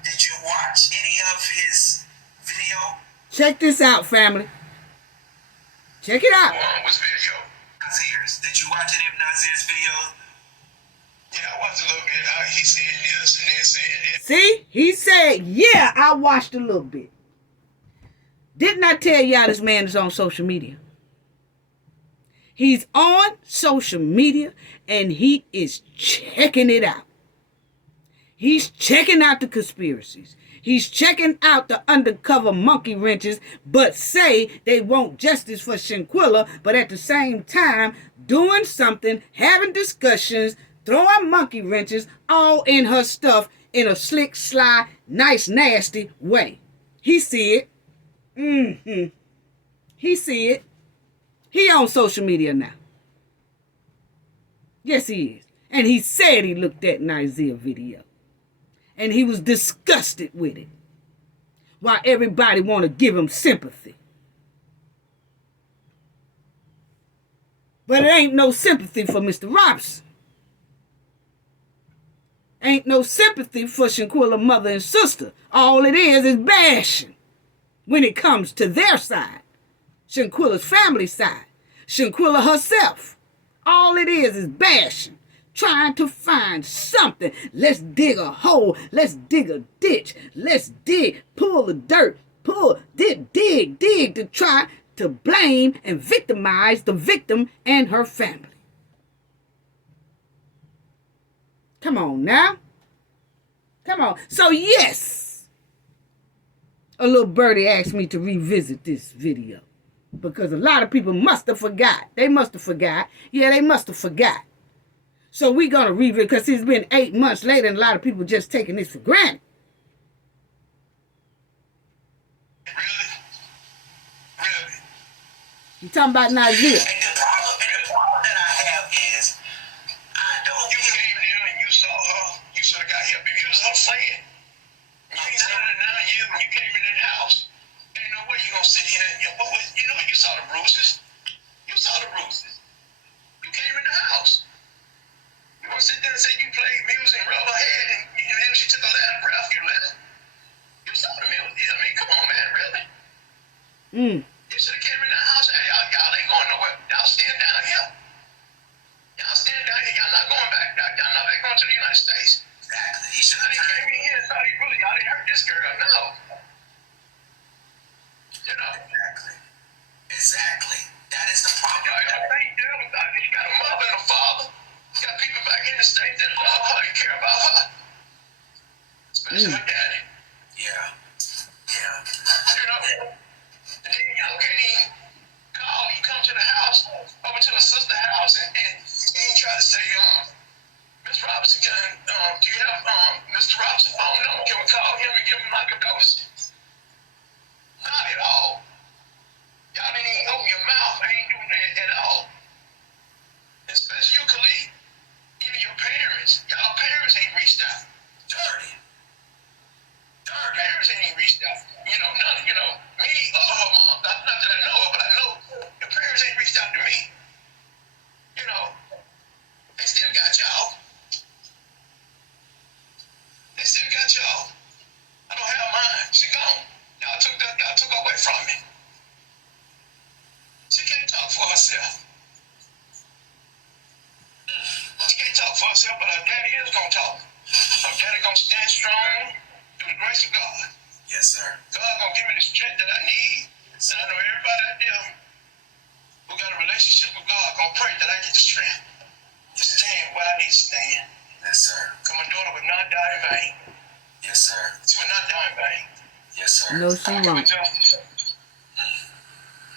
did you watch any of his video? Check this out, family. Check it out. What's video? Nazir's. Did you watch any of Nazir's videos? Yeah, I watched a little bit how he said this and this and this. See? He said, yeah, I watched a little bit. Didn't I tell y'all this man is on social media? He's on social media and he is checking it out. He's checking out the conspiracies. He's checking out the undercover monkey wrenches, but say they want justice for Shanquella, but at the same time doing something, having discussions, throwing monkey wrenches all in her stuff in a slick, sly, nice, nasty way. He see it. He see it. He on social media now. Yes, he is. And he said he looked at an Isaiah video. And he was disgusted with it. While everybody want to give him sympathy. But it ain't no sympathy for Mr. Robinson. Ain't no sympathy for Shanquella's mother and sister. All it is bashing when it comes to their side. Shanquella's family side. Shanquella herself. All it is bashing. Trying to find something. Let's dig a hole. Let's dig a ditch. Let's dig. Pull the dirt. Dig to try to blame and victimize the victim and her family. Come on now. Come on. So yes, a little birdie asked me to revisit this video because a lot of people must have forgot. They must have forgot. Yeah, they must have forgot. So we're going to revisit because it's been 8 months later and a lot of people just taking this for granted. Really? You talking about Nigeria? And the problem that I have is, I don't. You came in and you saw her. You should have got help. If you was her friend, you ain't seen her in 9 years when you came in that house. Ain't no way you gonna sit here and you saw the bruises. You saw the bruises. You came in the house. You gonna sit there and say you played music, rub her head, and then she took her last breath. You left. You saw the music. I mean, come on, man, really? You should have came in that house. Hey, y'all ain't going nowhere. Y'all stand down here. Y'all stand down here. Y'all not going back. Y'all not back going to the United States. Exactly. He should have came in here and saw these bruises. Y'all didn't hurt this girl. No. You know. Exactly. That is the problem. She got a mother and a father. She got people back in the States that love her and care about her. Especially her daddy. Yeah. You know? And then y'all can't even call. You come to the house, over to her sister's house, and try to say, Miss Robinson, do you have Mr. Robinson's phone number? Can we call him and give him my condolences? Not at all. Y'all didn't even open your mouth. I ain't doing that at all. Especially you, Khalil. Even your parents. Y'all parents ain't reached out. Dirty. Parents ain't even reached out. You know, none, me or her mom. Not that I know her, but I know the parents ain't reached out to me. You know, they still got y'all. They still got y'all. I don't have mine. She gone. Y'all took her away from me. She can't talk for herself. She can't talk for herself, but her daddy is gonna talk. Her daddy gonna stand strong through the grace of God. Yes, sir. God gonna give me the strength that I need. Yes, and I know everybody out there who got a relationship with God gonna pray that I get the strength to stand where I need to stand. Yes, sir. Because my daughter would not die in vain. Yes, sir. She would not die in vain. Yes, sir. No, she won't.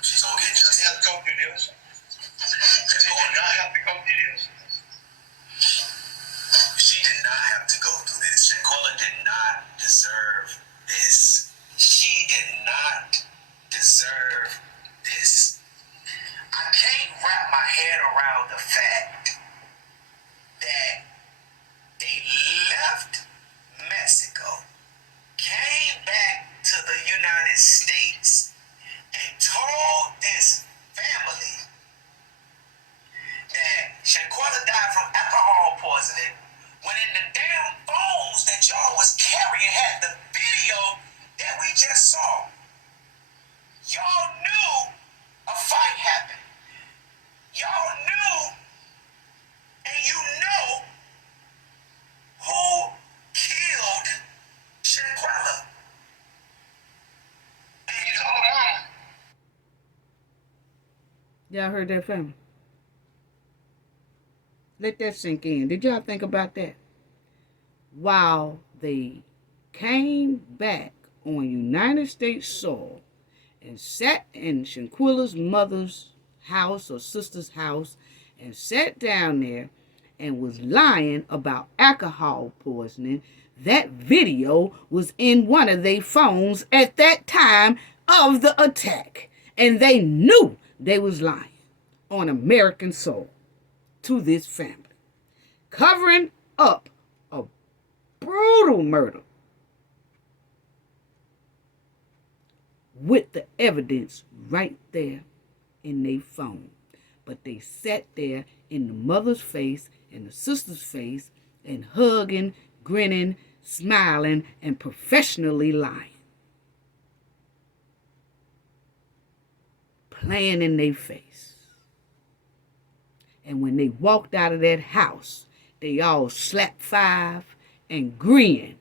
She's gonna get justice. She has to go through this. She did not have to go through this. She did not have to go through this. Shanquella did not deserve this. She did not deserve this. I can't wrap my head around the fact that they left Mexico, came back to the United States, and told this family that Shanquella died from alcohol poisoning, when in the damn phones that y'all was carrying had the video that we just saw. Y'all knew a fight happened. Y'all knew, and you know who killed Shanquella. And you told mama. Y'all heard that, family? Let that sink in. Did y'all think about that? While they came back on United States soil and sat in Shanquella's mother's house or sister's house and sat down there and was lying about alcohol poisoning, that video was in one of their phones at that time of the attack. And they knew they was lying on American soil to this family. covering up a brutal murder with the evidence right there in their phone. But they sat there in the mother's face and the sister's face and hugging, grinning, smiling, and professionally lying. Playing in their face. And when they walked out of that house, they all slapped five and grinned,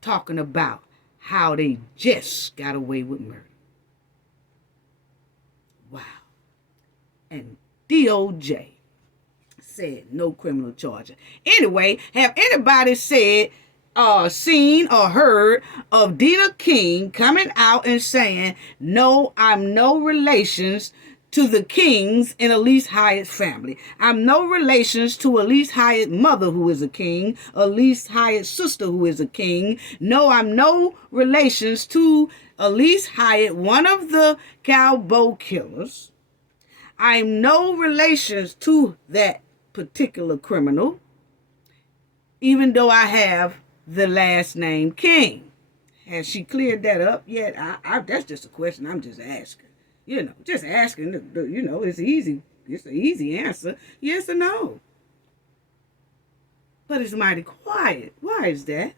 talking about how they just got away with murder. Wow. And DOJ said no criminal charges. Anyway, have anybody seen or heard of Dina King coming out and saying, no, I'm no relations to the Kings in Elise Hyatt's family. I'm no relations to Elise Hyatt's mother, who is a king, Elise Hyatt's sister, who is a king. No, I'm no relations to Elise Hyatt, one of the Cabo killers. I'm no relations to that particular criminal, even though I have the last name King. Has she cleared that up yet? That's just a question I'm just asking. Just asking. It's easy. It's an easy answer. Yes or no. But it's mighty quiet. Why is that?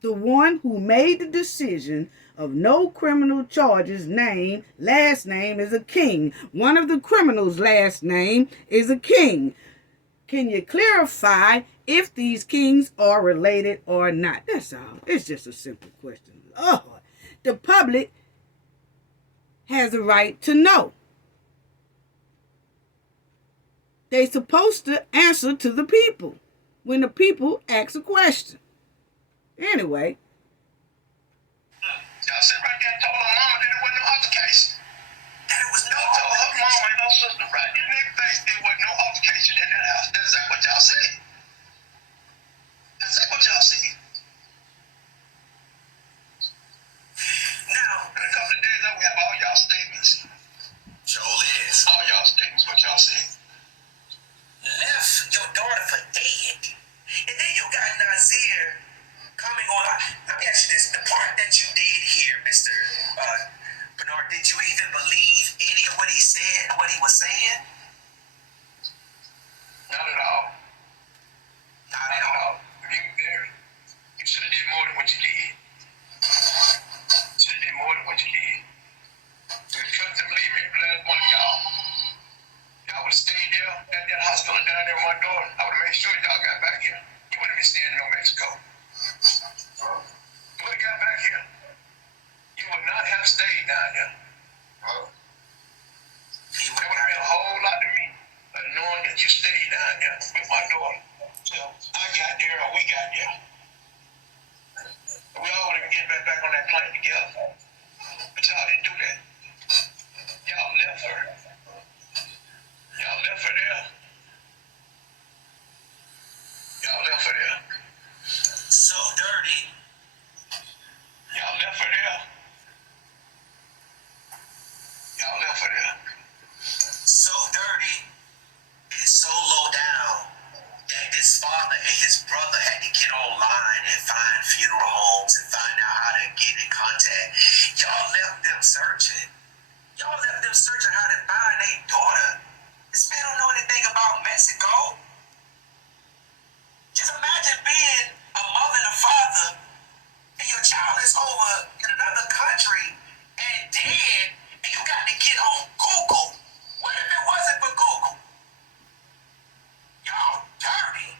The one who made the decision of no criminal charges last name is a king. One of the criminals' last name is a king. Can you clarify if these kings are related or not? That's all. It's just a simple question. Lord, the public has a right to know. They're supposed to answer to the people when the people ask a question. Anyway. Y'all sit right there and told her mama that it wasn't no altercation. That it was no told her mama and her sister right in their face there wasn't no altercation in that house. That's exactly what y'all said. That's exactly what y'all said. Now, in a couple of days, I will have all y'all statements. Joel is. All y'all statements, what y'all said. Left your daughter for dead. And then you got Nazir coming on. Let me ask you this. The part that you did here, Mr. Bernard, did you even believe any of what he said, what he was saying? Not at all. Not at all. You should have did more than what you did. Should have did more than what you did. If you couldn't believe me, last one of y'all. Y'all would have stayed there at that hospital down there with my daughter. I would have made sure y'all got back here. You wouldn't have been staying in New Mexico. You would have got back here. You would not have stayed down there. It would have been a whole lot to me, but knowing that you stayed down there with my daughter. So I got there or we got there. We all would have been getting back on that plane together. But y'all didn't do that. Y'all left her. Y'all left her there. Y'all left her there. So dirty. Y'all left her there. Y'all left her there. So dirty and so low down that this father and his brother had to get online and find funeral homes and find out how to get in contact. Y'all left them searching. Y'all left them searching how to find their daughter. This man don't know anything about Mexico. Just imagine being a mother and a father and your child is over in another country and dead and you got to get on Google. What if it wasn't for Google? Y'all dirty.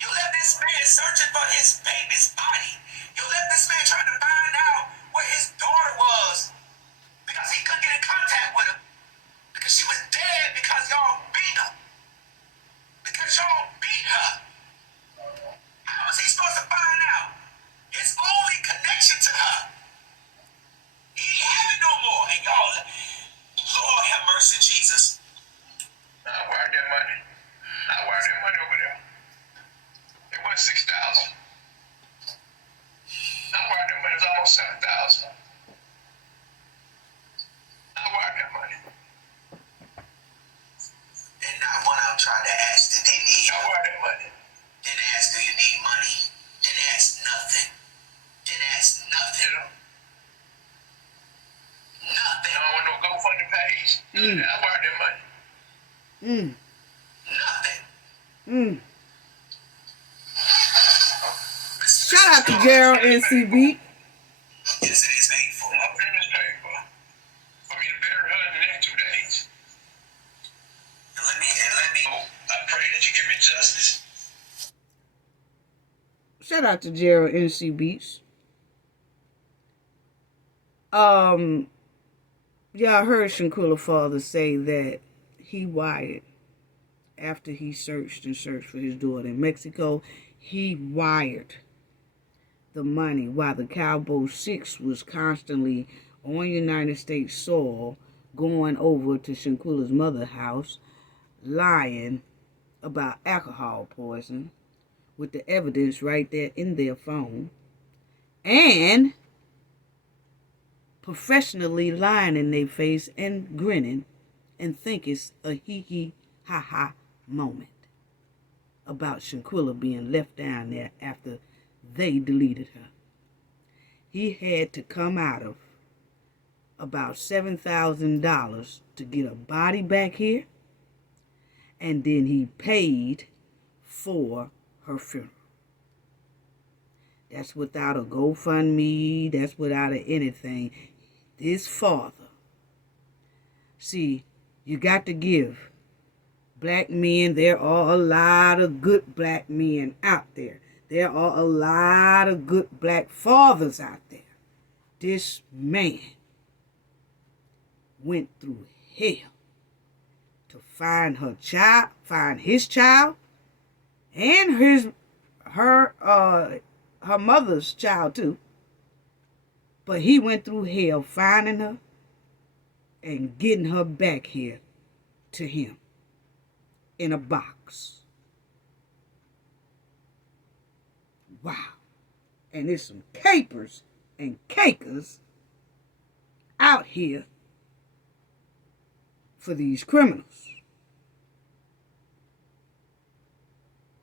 You left this man searching for his baby's body. You left this man trying to find out where his daughter was because he couldn't get in contact with her. Because she was dead because y'all beat her. Because y'all beat her. How was he supposed to find out? His only connection to her. He ain't have it no more. And y'all I wired that money. Nothing. Shout out to Gerald NCB. Yes, it is painful. My family's paid for me to bury her in the next 2 days. And let me. I pray that you give me justice. Shout out to Gerald NCB. Y'all heard Shanquella father say that he wired, after he searched for his daughter in Mexico, he wired the money while the Cabo 6 was constantly on United States soil, going over to Shanquella's mother's house, lying about alcohol poison, with the evidence right there in their phone, and professionally lying in their face and grinning and think it's a hee-hee, ha-ha moment about Shanquella being left down there after they deleted her. He had to come out of about $7,000 to get a body back here, and then he paid for her funeral. That's without a GoFundMe, that's without anything. This father, see, you got to give black men, there are a lot of good black men out there. There are a lot of good black fathers out there. This man went through hell to find her child, find his child, and her mother's child too. But he went through hell finding her and getting her back here to him in a box. Wow. And there's some capers and cakers out here for these criminals.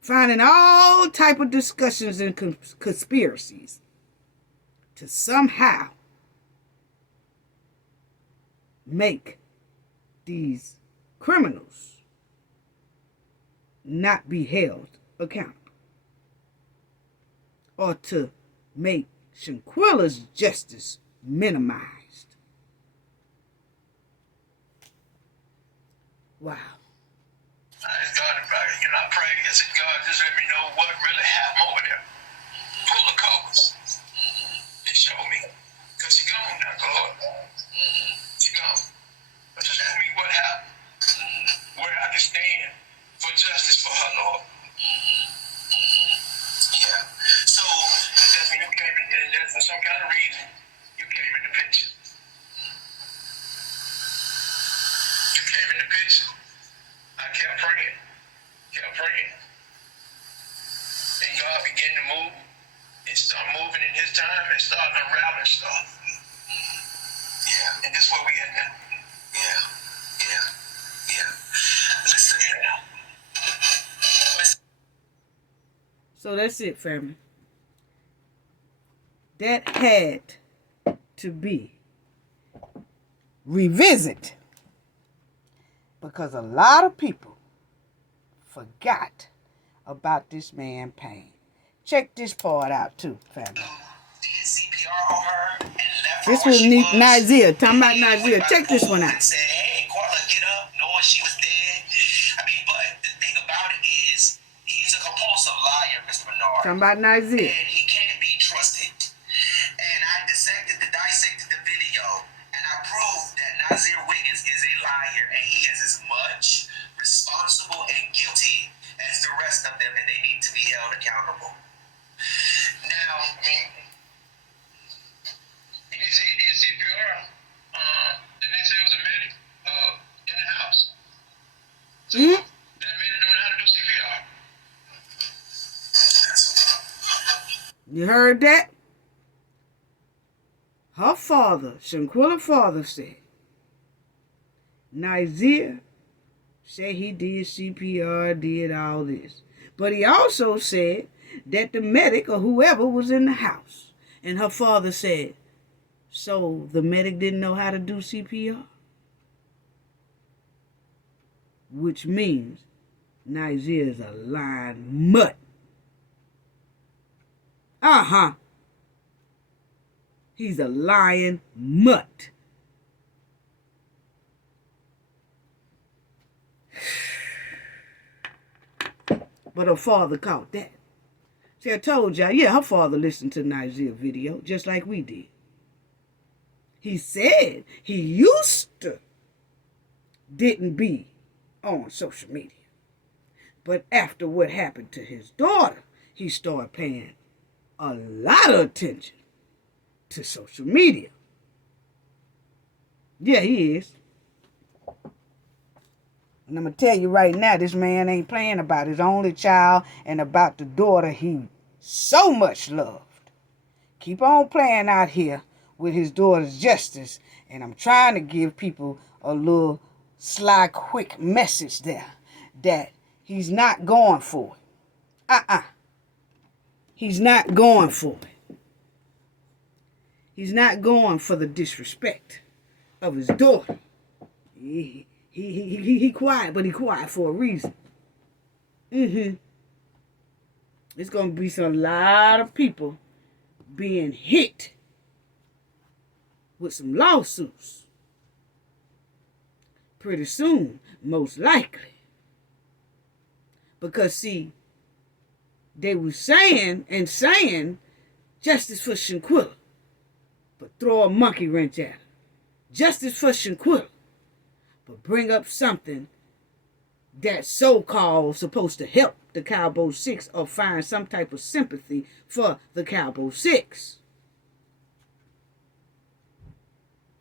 Finding all type of discussions and conspiracies to somehow make these criminals not be held accountable, or to make Shanquella's justice minimized. Wow. I thought about it. I prayed and said, God, just let me know what really happened over there. Pull the covers and show me. Because she gone now, God. She gone. But show me what happened. Where I can stand for justice for her, Lord. Yeah. So That's when you came in, and that's for some kind of reason, you came in the picture. You came in the picture. I kept praying. And God began to move and start moving in his time and start unraveling stuff. yeah, And this is where we at now. yeah. Listen. So that's it, family. That had to be revisited, because a lot of people forgot about this man Payne. Check this part out too, family. Did CPR on her and left her This where was she Nazir. Talking about Nazir. Check this one And out. said, hey, Carla, get up, knowing she was dead. I mean, but the thing about it is, he's a compulsive liar, Mr. Bernard. Talking about Nazir. And he can't be trusted. And I dissected the video, and I proved that Nazir Wiggins is a liar, and he is as much responsible and guilty as the rest of them, and they need to be held accountable. Now, I mean, he did CPR. Then they said it was a medic in the house. So that medic don't know how to do CPR. You heard that? Her father, Shanquella's father, said Nazir said he did CPR, did all this. But he also said that the medic or whoever was in the house. And her father said, so the medic didn't know how to do CPR? which means Nigeria is a lying mutt. He's a lying mutt. But her father caught that. See, I told y'all, yeah, her father listened to Nigeria's video, just like we did. He said he used to didn't be on social media. But after what happened to his daughter, he started paying a lot of attention to social media. Yeah, he is. And I'm going to tell you right now, this man ain't playing about his only child and about the daughter he so much loved. Keep on playing out here with his daughter's justice. And I'm trying to give people a little sly, quick message there that he's not going for it. He's not going for it. He's not going for the disrespect of his daughter. He quiet, but he quiet for a reason. It's going to be a lot of people being hit with some lawsuits pretty soon, most likely. Because, see, they were saying justice for Shanquella, but throw a monkey wrench at her. Justice for Shanquella, but bring up something that so-called supposed to help the Cabo 6 or find some type of sympathy for the Cabo 6.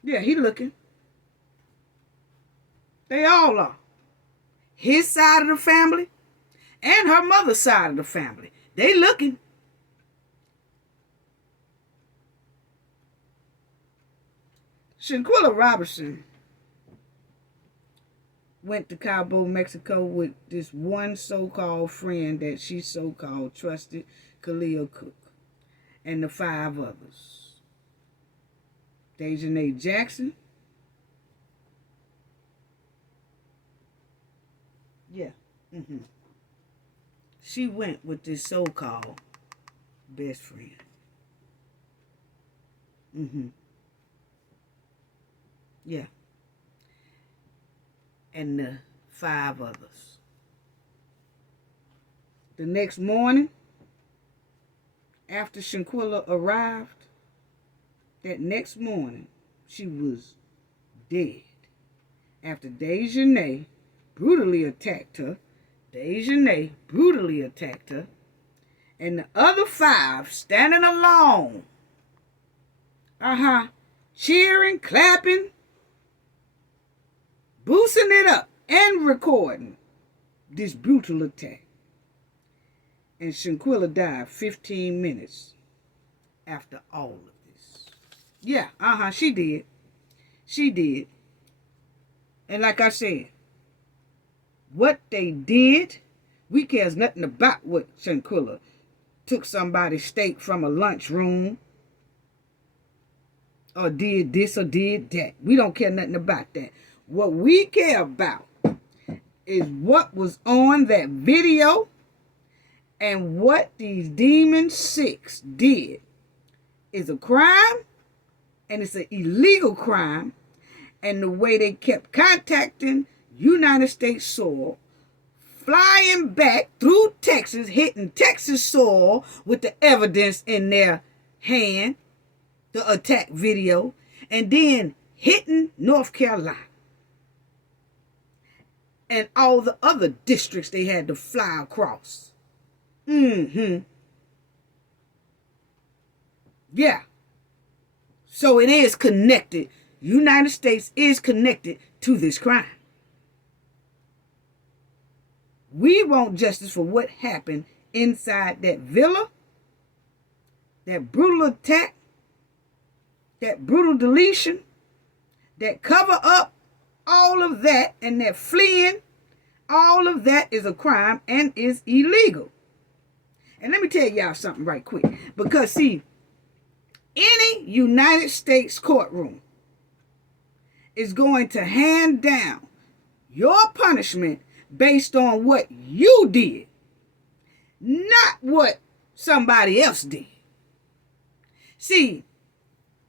Yeah, he looking. They all are. His side of the family and her mother's side of the family. They looking. Shanquella Robertson went to Cabo, Mexico with this one so-called friend that she so-called trusted, Khalil Cook, and the 5 others. Dejanay Jackson. Yeah. She went with this so-called best friend. Yeah. And the 5 others. The next morning, after Shanquella arrived, that next morning, she was dead. After Dejanay brutally attacked her, and the other 5 standing alone, cheering, clapping, boosting it up, and recording this brutal attack. And Shanquella died 15 minutes after all of this. Yeah, she did. She did. And like I said, what they did, we cares nothing about what Shanquella took somebody's steak from a lunchroom or did this or did that. We don't care nothing about that. What we care about is what was on that video and what these Demon 6 did is a crime, and it's an illegal crime, and the way they kept contacting United States soil, flying back through Texas, hitting Texas soil with the evidence in their hand, the attack video, and then hitting North Carolina and all the other districts they had to fly across. Yeah. So it is connected. United States is connected to this crime. We want justice for what happened inside that villa, that brutal attack, that brutal deletion, that cover up, all of that, and that fleeing, all of that is a crime and is illegal. And let me tell y'all something right quick. Because, see, any United States courtroom is going to hand down your punishment based on what you did, not what somebody else did. See,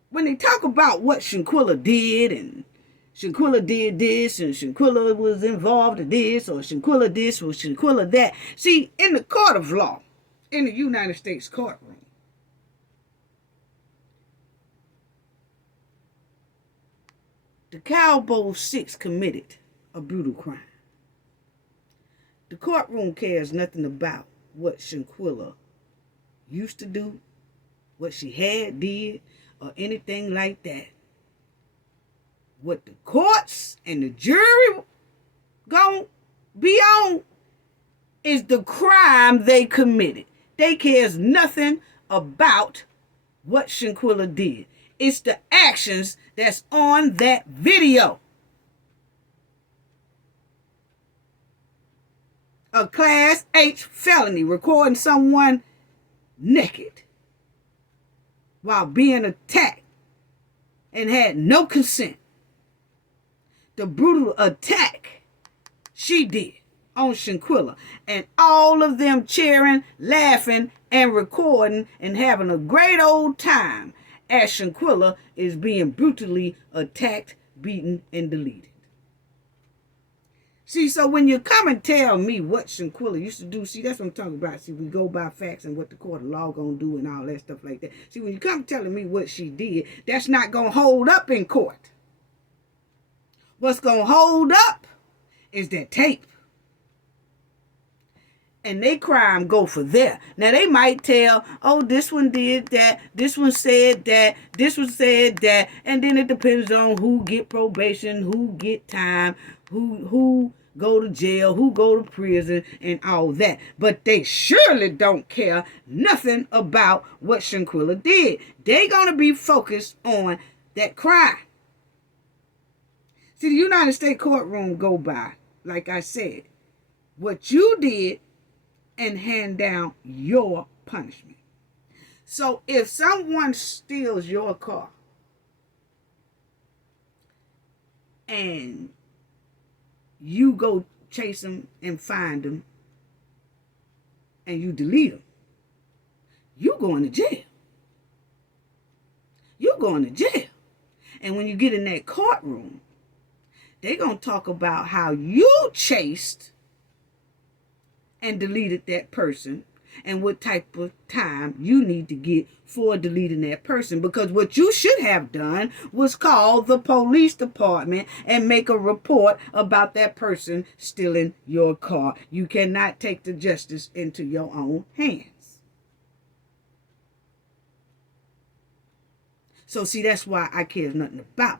when they talk about what Shanquella did, and Shanquella did this, and Shanquella was involved in this, or Shanquella this, or Shanquella that. See, in the court of law, in the United States courtroom, the Cabo 6 committed a brutal crime. The courtroom cares nothing about what Shanquella used to do, what she had did, or anything like that. What the courts and the jury gonna be on is the crime they committed. They cares nothing about what Shanquella did. It's the actions that's on that video. A Class H felony, recording someone naked while being attacked and had no consent. The brutal attack she did on Shanquella, and all of them cheering, laughing, and recording and having a great old time as Shanquella is being brutally attacked, beaten, and deleted. See, so when you come and tell me what Shanquella used to do, see, that's what I'm talking about. See, we go by facts and what the court of law gonna do and all that stuff like that. See, when you come telling me what she did, that's not gonna hold up in court. What's gonna hold up is that tape. And they crime go for there. Now, they might tell, oh, this one did that, this one said that, this one said that, and then it depends on who get probation, who get time, who go to jail, who go to prison, and all that. But they surely don't care nothing about what Shanquella did. They gonna be focused on that crime. See, the United States courtroom go by, like I said, what you did and hand down your punishment. So if someone steals your car and you go chase them and find them and you delete them, you're going to jail. You're going to jail. And when you get in that courtroom, they're going to talk about how you chased and deleted that person and what type of time you need to get for deleting that person. Because what you should have done was call the police department and make a report about that person stealing your car. You cannot take the justice into your own hands. So see, that's why I care nothing about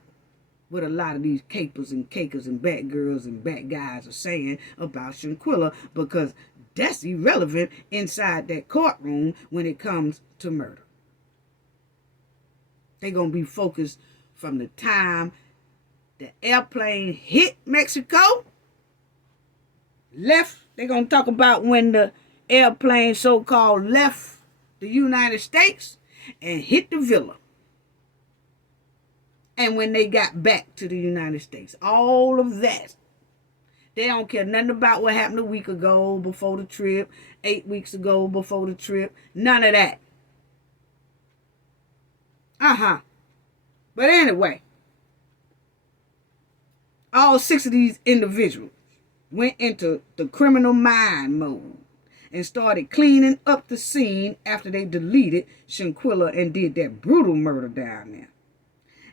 what a lot of these capers and cakers and bad girls and bad guys are saying about Shanquella, because that's irrelevant inside that courtroom when it comes to murder. They're going to be focused from the time the airplane hit Mexico, left. They're going to talk about when the airplane so-called left the United States and hit the villa. And when they got back to the United States, all of that. They don't care nothing about what happened a week ago before the trip, 8 weeks ago before the trip. None of that. But anyway, all 6 of these individuals went into the criminal mind mode and started cleaning up the scene after they deleted Shanquella and did that brutal murder down there.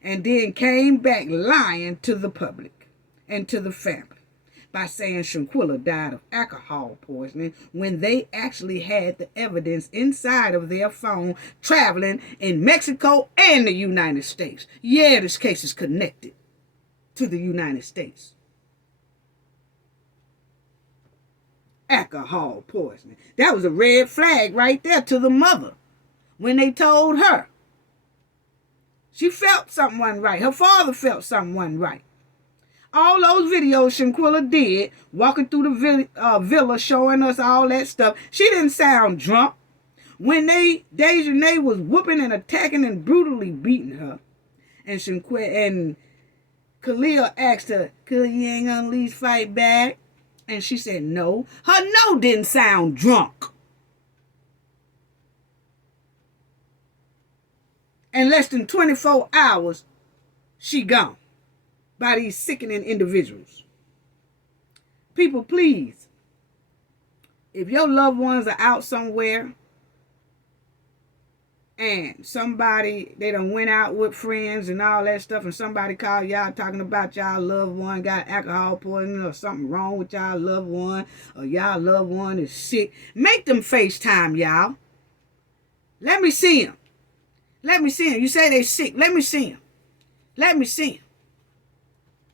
And then came back lying to the public and to the family by saying Shanquella died of alcohol poisoning when they actually had the evidence inside of their phone traveling in Mexico and the United States. Yeah, this case is connected to the United States. Alcohol poisoning. That was a red flag right there to the mother when they told her. She felt something wasn't right. Her father felt something wasn't right. All those videos Shanquella did, walking through the villa, showing us all that stuff, she didn't sound drunk. When Dejanay was whooping and attacking and brutally beating her, and Shanquella and Khalil asked her, Khalil, you ain't gonna at least fight back? And she said no. Her no didn't sound drunk. In less than 24 hours, she gone by these sickening individuals. People, please, if your loved ones are out somewhere and somebody, they done went out with friends and all that stuff, and somebody called y'all talking about y'all loved one got alcohol poisoning or something wrong with y'all loved one, or y'all loved one is sick, make them FaceTime y'all. Let me see them. Let me see them. You say they sick. Let me see them. Let me see them.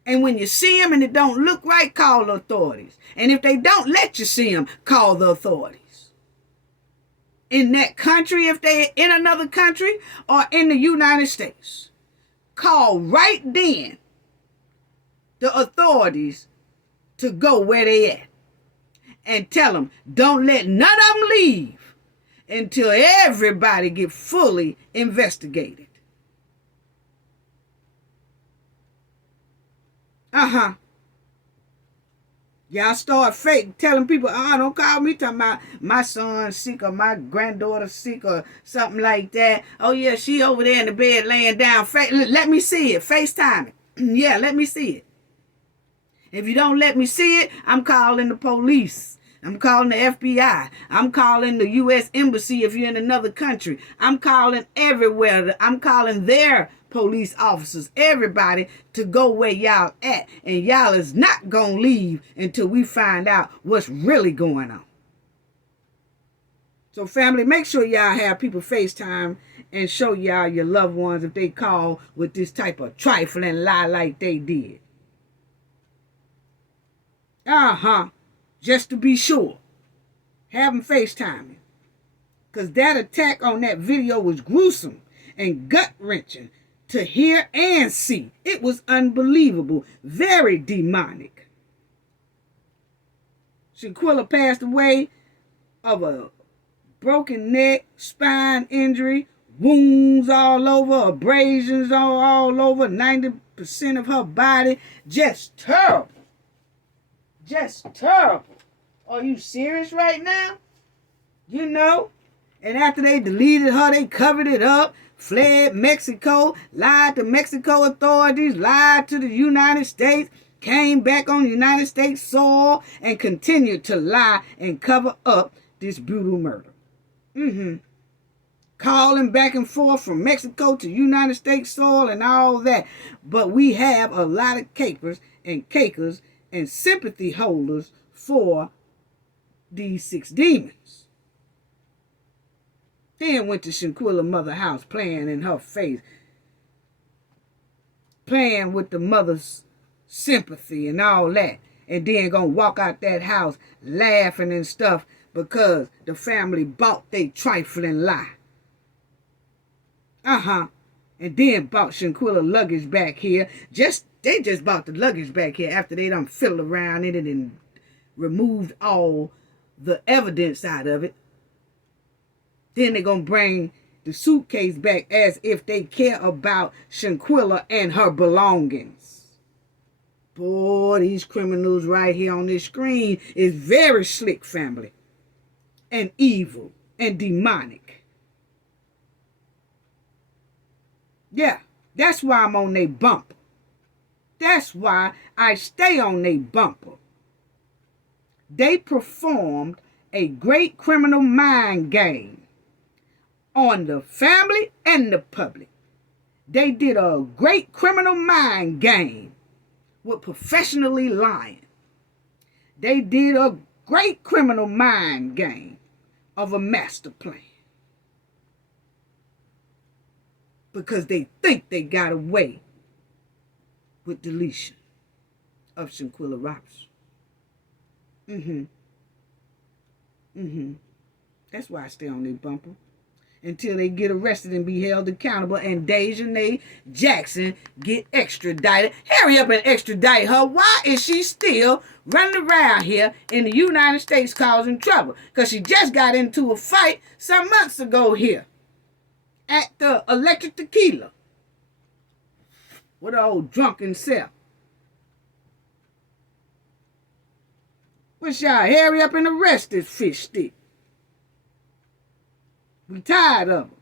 And when you see them and it don't look right, call the authorities. And if they don't let you see them, call the authorities. In that country, if they're in another country, or in the United States, call right then the authorities to go where they at. And tell them, don't let none of them leave until everybody get fully investigated. Y'all start fake telling people, don't call me talking about my son sick or my granddaughter sick or something like that. Oh yeah, she over there in the bed laying down. Let me see it. FaceTime it. Yeah, let me see it. If you don't let me see it, I'm calling the police. I'm calling the FBI. I'm calling the U.S. Embassy if you're in another country. I'm calling everywhere. I'm calling their police officers, everybody, to go where y'all at. And y'all is not going to leave until we find out what's really going on. So family, make sure y'all have people FaceTime and show y'all your loved ones if they call with this type of trifling lie like they did. Just to be sure. Have them FaceTime. Because that attack on that video was gruesome and gut-wrenching to hear and see. It was unbelievable. Very demonic. Shanquella passed away of a broken neck, spine injury, wounds all over, abrasions all over, 90% of her body. Just terrible. Just terrible. Are you serious right now? You know? And after they deleted her, they covered it up, fled Mexico, lied to Mexico authorities, lied to the United States, came back on United States soil, and continued to lie and cover up this brutal murder. Calling back and forth from Mexico to United States soil and all that. But we have a lot of capers and cakers and sympathy holders for these 6 demons. Then went to Shanquella's mother's house, playing in her face, playing with the mother's sympathy and all that, and then gonna walk out that house laughing and stuff because the family bought they trifling lie. And then bought Shanquella luggage back here. They just bought the luggage back here after they done fiddled around in it and removed all the evidence out of it. Then they're going to bring the suitcase back as if they care about Shanquella and her belongings. Boy, these criminals right here on this screen is very slick, family. And evil and demonic. Yeah, that's why I'm on they bumper. That's why I stay on they bumper. They performed a great criminal mind game on the family and the public. They did a great criminal mind game with professionally lying. They did a great criminal mind game of a master plan. Because they think they got away with deletion of Shanquella Robinson. That's why I stay on their bumper. Until they get arrested and be held accountable and Dejanay Jackson get extradited. Hurry up and extradite her. Why is she still running around here in the United States causing trouble? Because she just got into a fight some months ago here at the Electric Tequila with her old drunken self. Wish y'all hurry up and arrest this fish stick. We tired of her.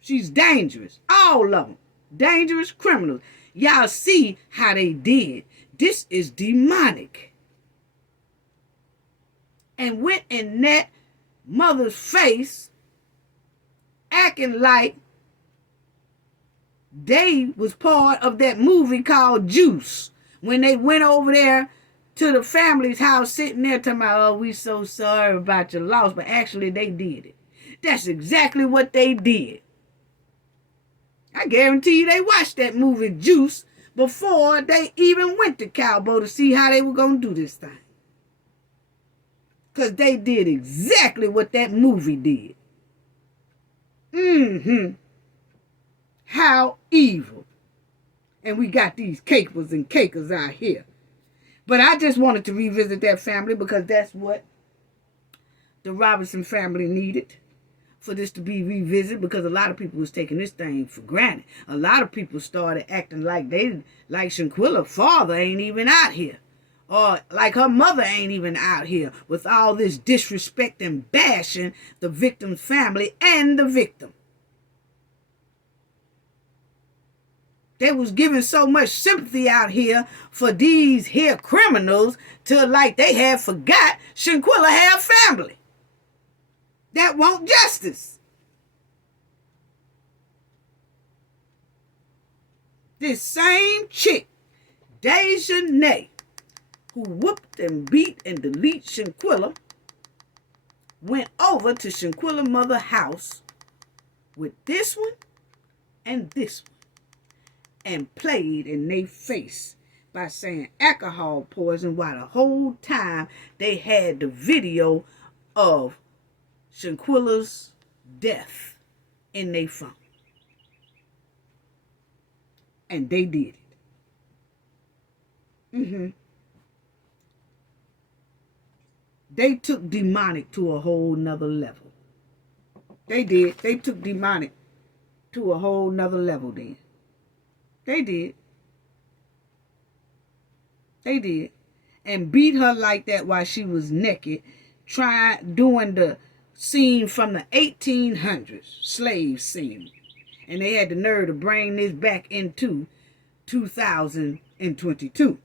She's dangerous. All of them. Dangerous criminals. Y'all see how they did. This is demonic. And went in that mother's face acting like they was part of that movie called Juice. When they went over there to the family's house sitting there talking about, oh, we so sorry about your loss. But actually they did it. That's exactly what they did. I guarantee you they watched that movie Juice before they even went to Cabo to see how they were going to do this thing. Because they did exactly what that movie did. How evil. And we got these capers and cakers out here. But I just wanted to revisit that family because that's what the Robinson family needed. For this to be revisited, because a lot of people was taking this thing for granted. A lot of people started acting like Shanquella's father ain't even out here. Or like her mother ain't even out here with all this disrespect and bashing the victim's family and the victim. They was giving so much sympathy out here for these here criminals till like they had forgot Shanquella had family that want justice. This same chick, Dejanay, who whooped and beat and deleted Shanquella, went over to Shanquella's mother's house with this one and this one and played in their face by saying alcohol poison while the whole time they had the video of Shanquella's death in their phone. And they did it. They took demonic to a whole nother level. They did. They took demonic to a whole nother level then. They did. They did. And beat her like that while she was naked, doing the scene from the 1800s, slave scene. And they had the nerve to bring this back into 2022.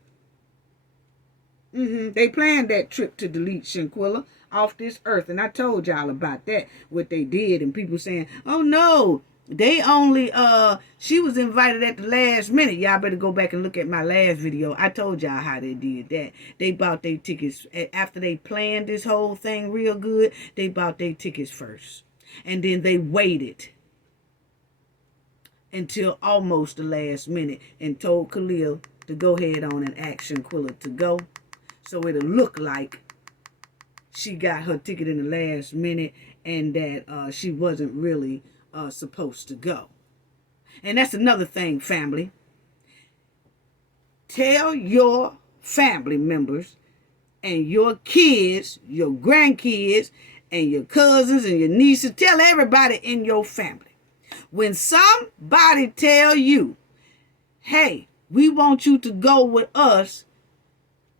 They planned that trip to delete Shanquella off this earth. And I told y'all about that, what they did. And people saying, oh no, they only, she was invited at the last minute. Y'all better go back and look at my last video. I told y'all how they did that. They bought their tickets. After they planned this whole thing real good, they bought their tickets first. And then they waited until almost the last minute and told Khalil to go ahead on and ask Shanquella to go. So it'll look like she got her ticket in the last minute and that she wasn't really supposed to go. And that's another thing, family. Tell your family members and your kids, your grandkids, and your cousins and your nieces, tell everybody in your family. When somebody tell you, hey, we want you to go with us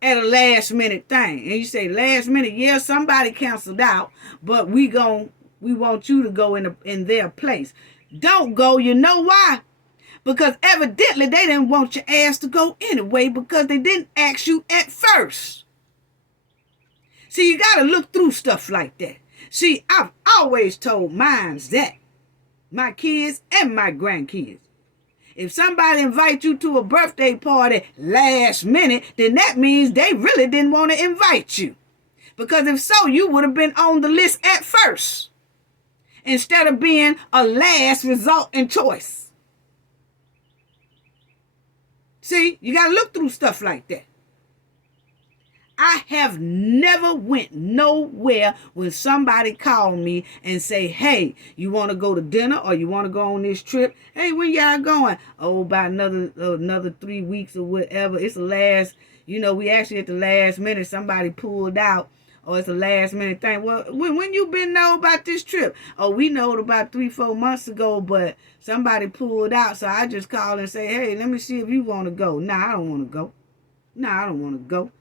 at a last minute thing. And you say last minute, yeah, somebody canceled out, but we want you to go in their place. Don't go. You know why? Because evidently they didn't want your ass to go anyway because they didn't ask you at first. See, you got to look through stuff like that. See, I've always told mines that. My kids and my grandkids. If somebody invites you to a birthday party last minute, then that means they really didn't want to invite you. Because if so, you would have been on the list at first, instead of being a last result and choice. See, you got to look through stuff like that. I have never went nowhere when somebody called me and say, hey, you want to go to dinner or you want to go on this trip? Hey, when y'all going? Oh, about another 3 weeks or whatever. It's the last, we actually at the last minute, somebody pulled out. Or it's a last minute thing. Well, when you been know about this trip? Oh, we know it about 3-4 months ago, but somebody pulled out. So I just called and say, hey, let me see if you want to go. Nah, I don't want to go.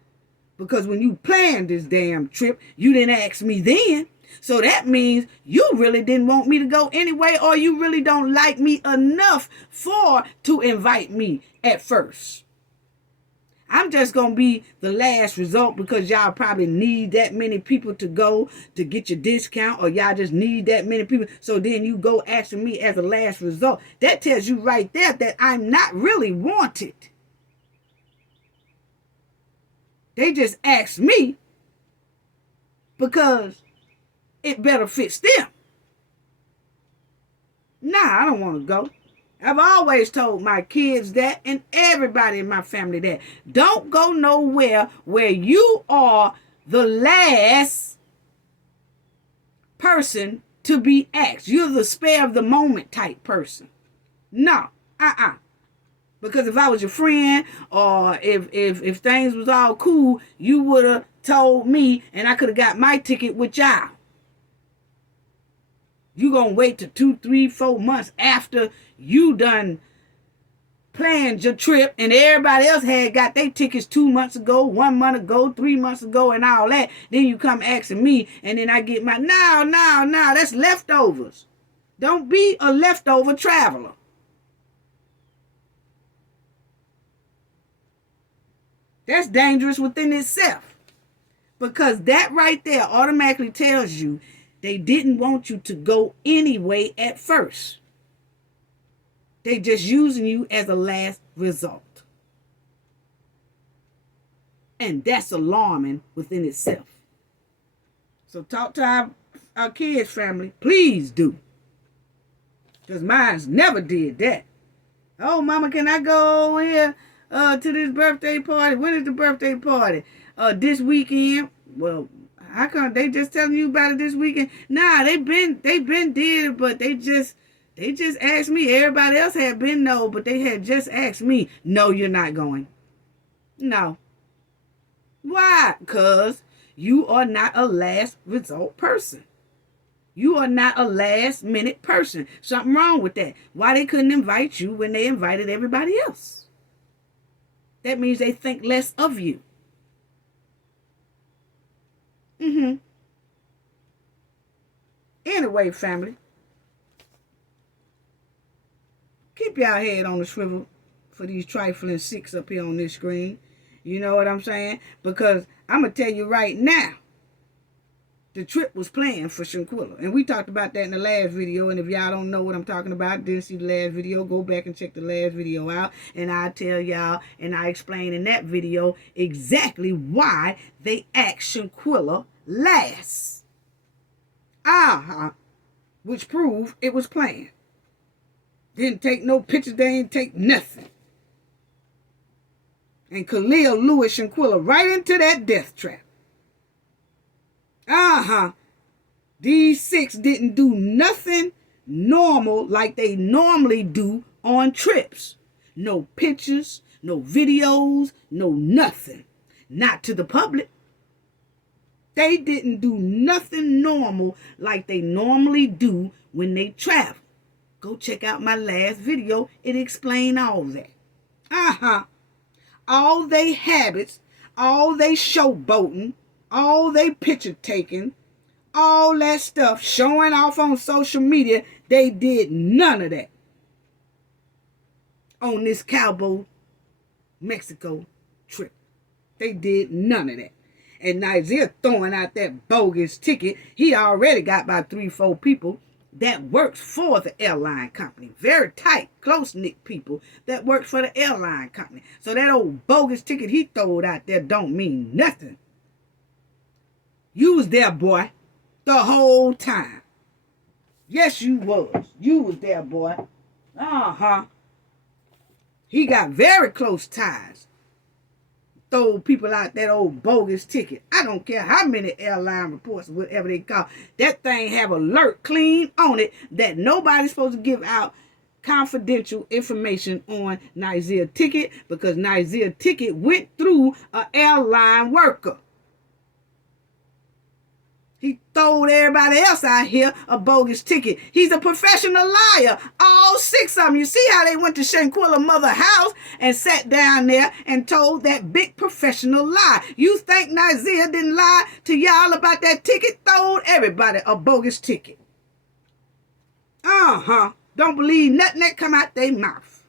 Because when you planned this damn trip, you didn't ask me then. So that means you really didn't want me to go anyway, or you really don't like me enough to invite me at first. I'm just going to be the last result because y'all probably need that many people to go to get your discount, or y'all just need that many people. So then you go asking me as a last result. That tells you right there that I'm not really wanted. They just asked me because it better fits them. Nah, I don't want to go. I've always told my kids that, and everybody in my family that. Don't go nowhere where you are the last person to be asked. You're the spare of the moment type person. No, Because if I was your friend, or if things was all cool, you would have told me, and I could have got my ticket with y'all. You gonna wait till 2, 3, 4 months after you done planned your trip, and everybody else had got their tickets 2 months ago, 1 month ago, 3 months ago, and all that. Then you come asking me, and then I get my no. That's leftovers. Don't be a leftover traveler. That's dangerous within itself, because that right there automatically tells you they didn't want you to go anyway at first. They just using you as a last result. And that's alarming within itself. So talk to our kids' family. Please do. Because mine's never did that. Oh, mama, can I go over here to this birthday party? When is the birthday party? This weekend. Well, how come they just telling you about it this weekend? Nah, they been did it, but they just asked me. Everybody else had been no, but they had just asked me. No, you're not going. No. Why? Because you are not a last result person. You are not a last minute person. Something wrong with that. Why they couldn't invite you when they invited everybody else? That means they think less of you. Anyway, family, keep y'all head on the swivel for these trifling six up here on this screen. You know what I'm saying? Because I'm going to tell you right now, the trip was planned for Shanquella. And we talked about that in the last video. And if y'all don't know what I'm talking about, didn't see the last video, go back and check the last video out. And I tell y'all, and I explain in that video exactly why they asked Shanquella last. Which proved it was planned. Didn't take no pictures, they didn't take nothing. And Khalil lured Shanquella right into that death trap. These six didn't do nothing normal like they normally do on trips. No pictures, no videos, no nothing. Not to the public. They didn't do nothing normal like they normally do when they travel. Go check out my last video. It explained all that. All they habits, all they showboating, all they picture taking, all that stuff showing off on social media, they did none of that on this Cabo, Mexico trip. They did none of that. And Nigeria throwing out that bogus ticket. He already got about 3-4 people that works for the airline company. Very tight, close-knit people that works for the airline company. So that old bogus ticket he throwed out there don't mean nothing. You was there, boy, the whole time. Yes, you was. You was there, boy. He got very close ties. Throw people out that old bogus ticket. I don't care how many airline reports, whatever they call. That thing have alert clean on it that nobody's supposed to give out confidential information on Nigeria ticket, because Nigeria ticket went through an airline worker. He told everybody else out here a bogus ticket. He's a professional liar. All 6 of them. You see how they went to Shanquella mother's house and sat down there and told that big professional lie. You think Nazir didn't lie to y'all about that ticket? Told everybody a bogus ticket. Don't believe nothing that come out their mouth.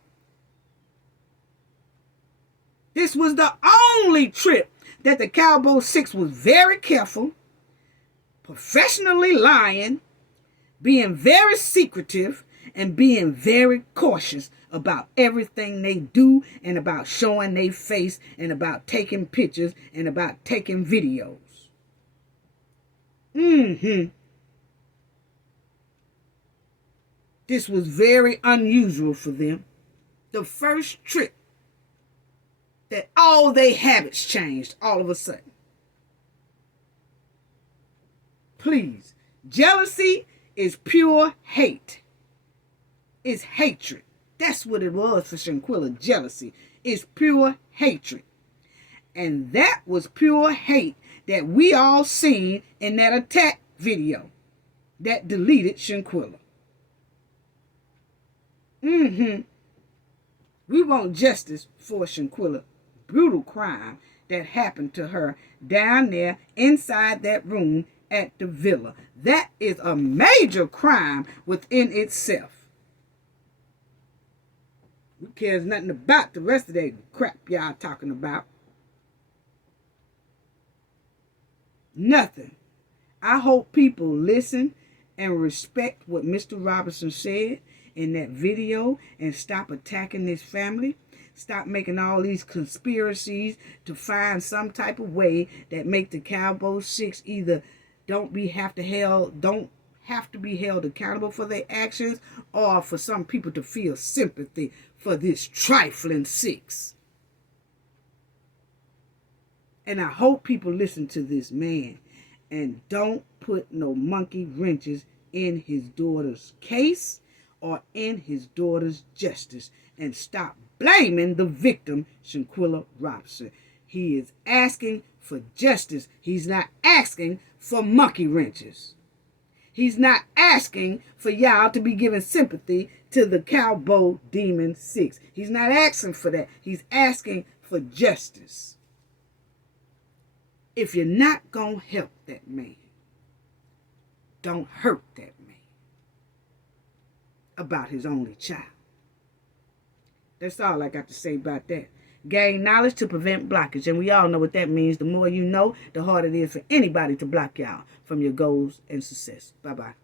This was the only trip that the Cabo 6 was very careful, professionally lying, being very secretive, and being very cautious about everything they do, and about showing their face, and about taking pictures, and about taking videos. This was very unusual for them. The first trip that all their habits changed all of a sudden. Please, jealousy is pure hate. It's hatred. That's what it was for Shanquella. Jealousy is pure hatred. And that was pure hate that we all seen in that attack video that deleted Shanquella. We want justice for Shanquella. Brutal crime that happened to her down there inside that room at the villa. That is a major crime within itself. Who cares nothing about the rest of that crap y'all talking about? Nothing. I hope people listen and respect what Mr. Robinson said in that video and stop attacking this family. Stop making all these conspiracies to find some type of way that make the Cabo 6 either don't have to be held accountable for their actions, or for some people to feel sympathy for this trifling 6. And I hope people listen to this man and don't put no monkey wrenches in his daughter's case or in his daughter's justice, and stop blaming the victim, Shanquella Robinson. He is asking for justice. He's not asking for monkey wrenches. He's not asking for y'all to be giving sympathy to the Cabo Demon 6. He's not asking for that. He's asking for justice. If you're not going to help that man, don't hurt that man about his only child. That's all I got to say about that. Gain knowledge to prevent blockage. And we all know what that means. The more you know, the harder it is for anybody to block y'all from your goals and success. Bye-bye.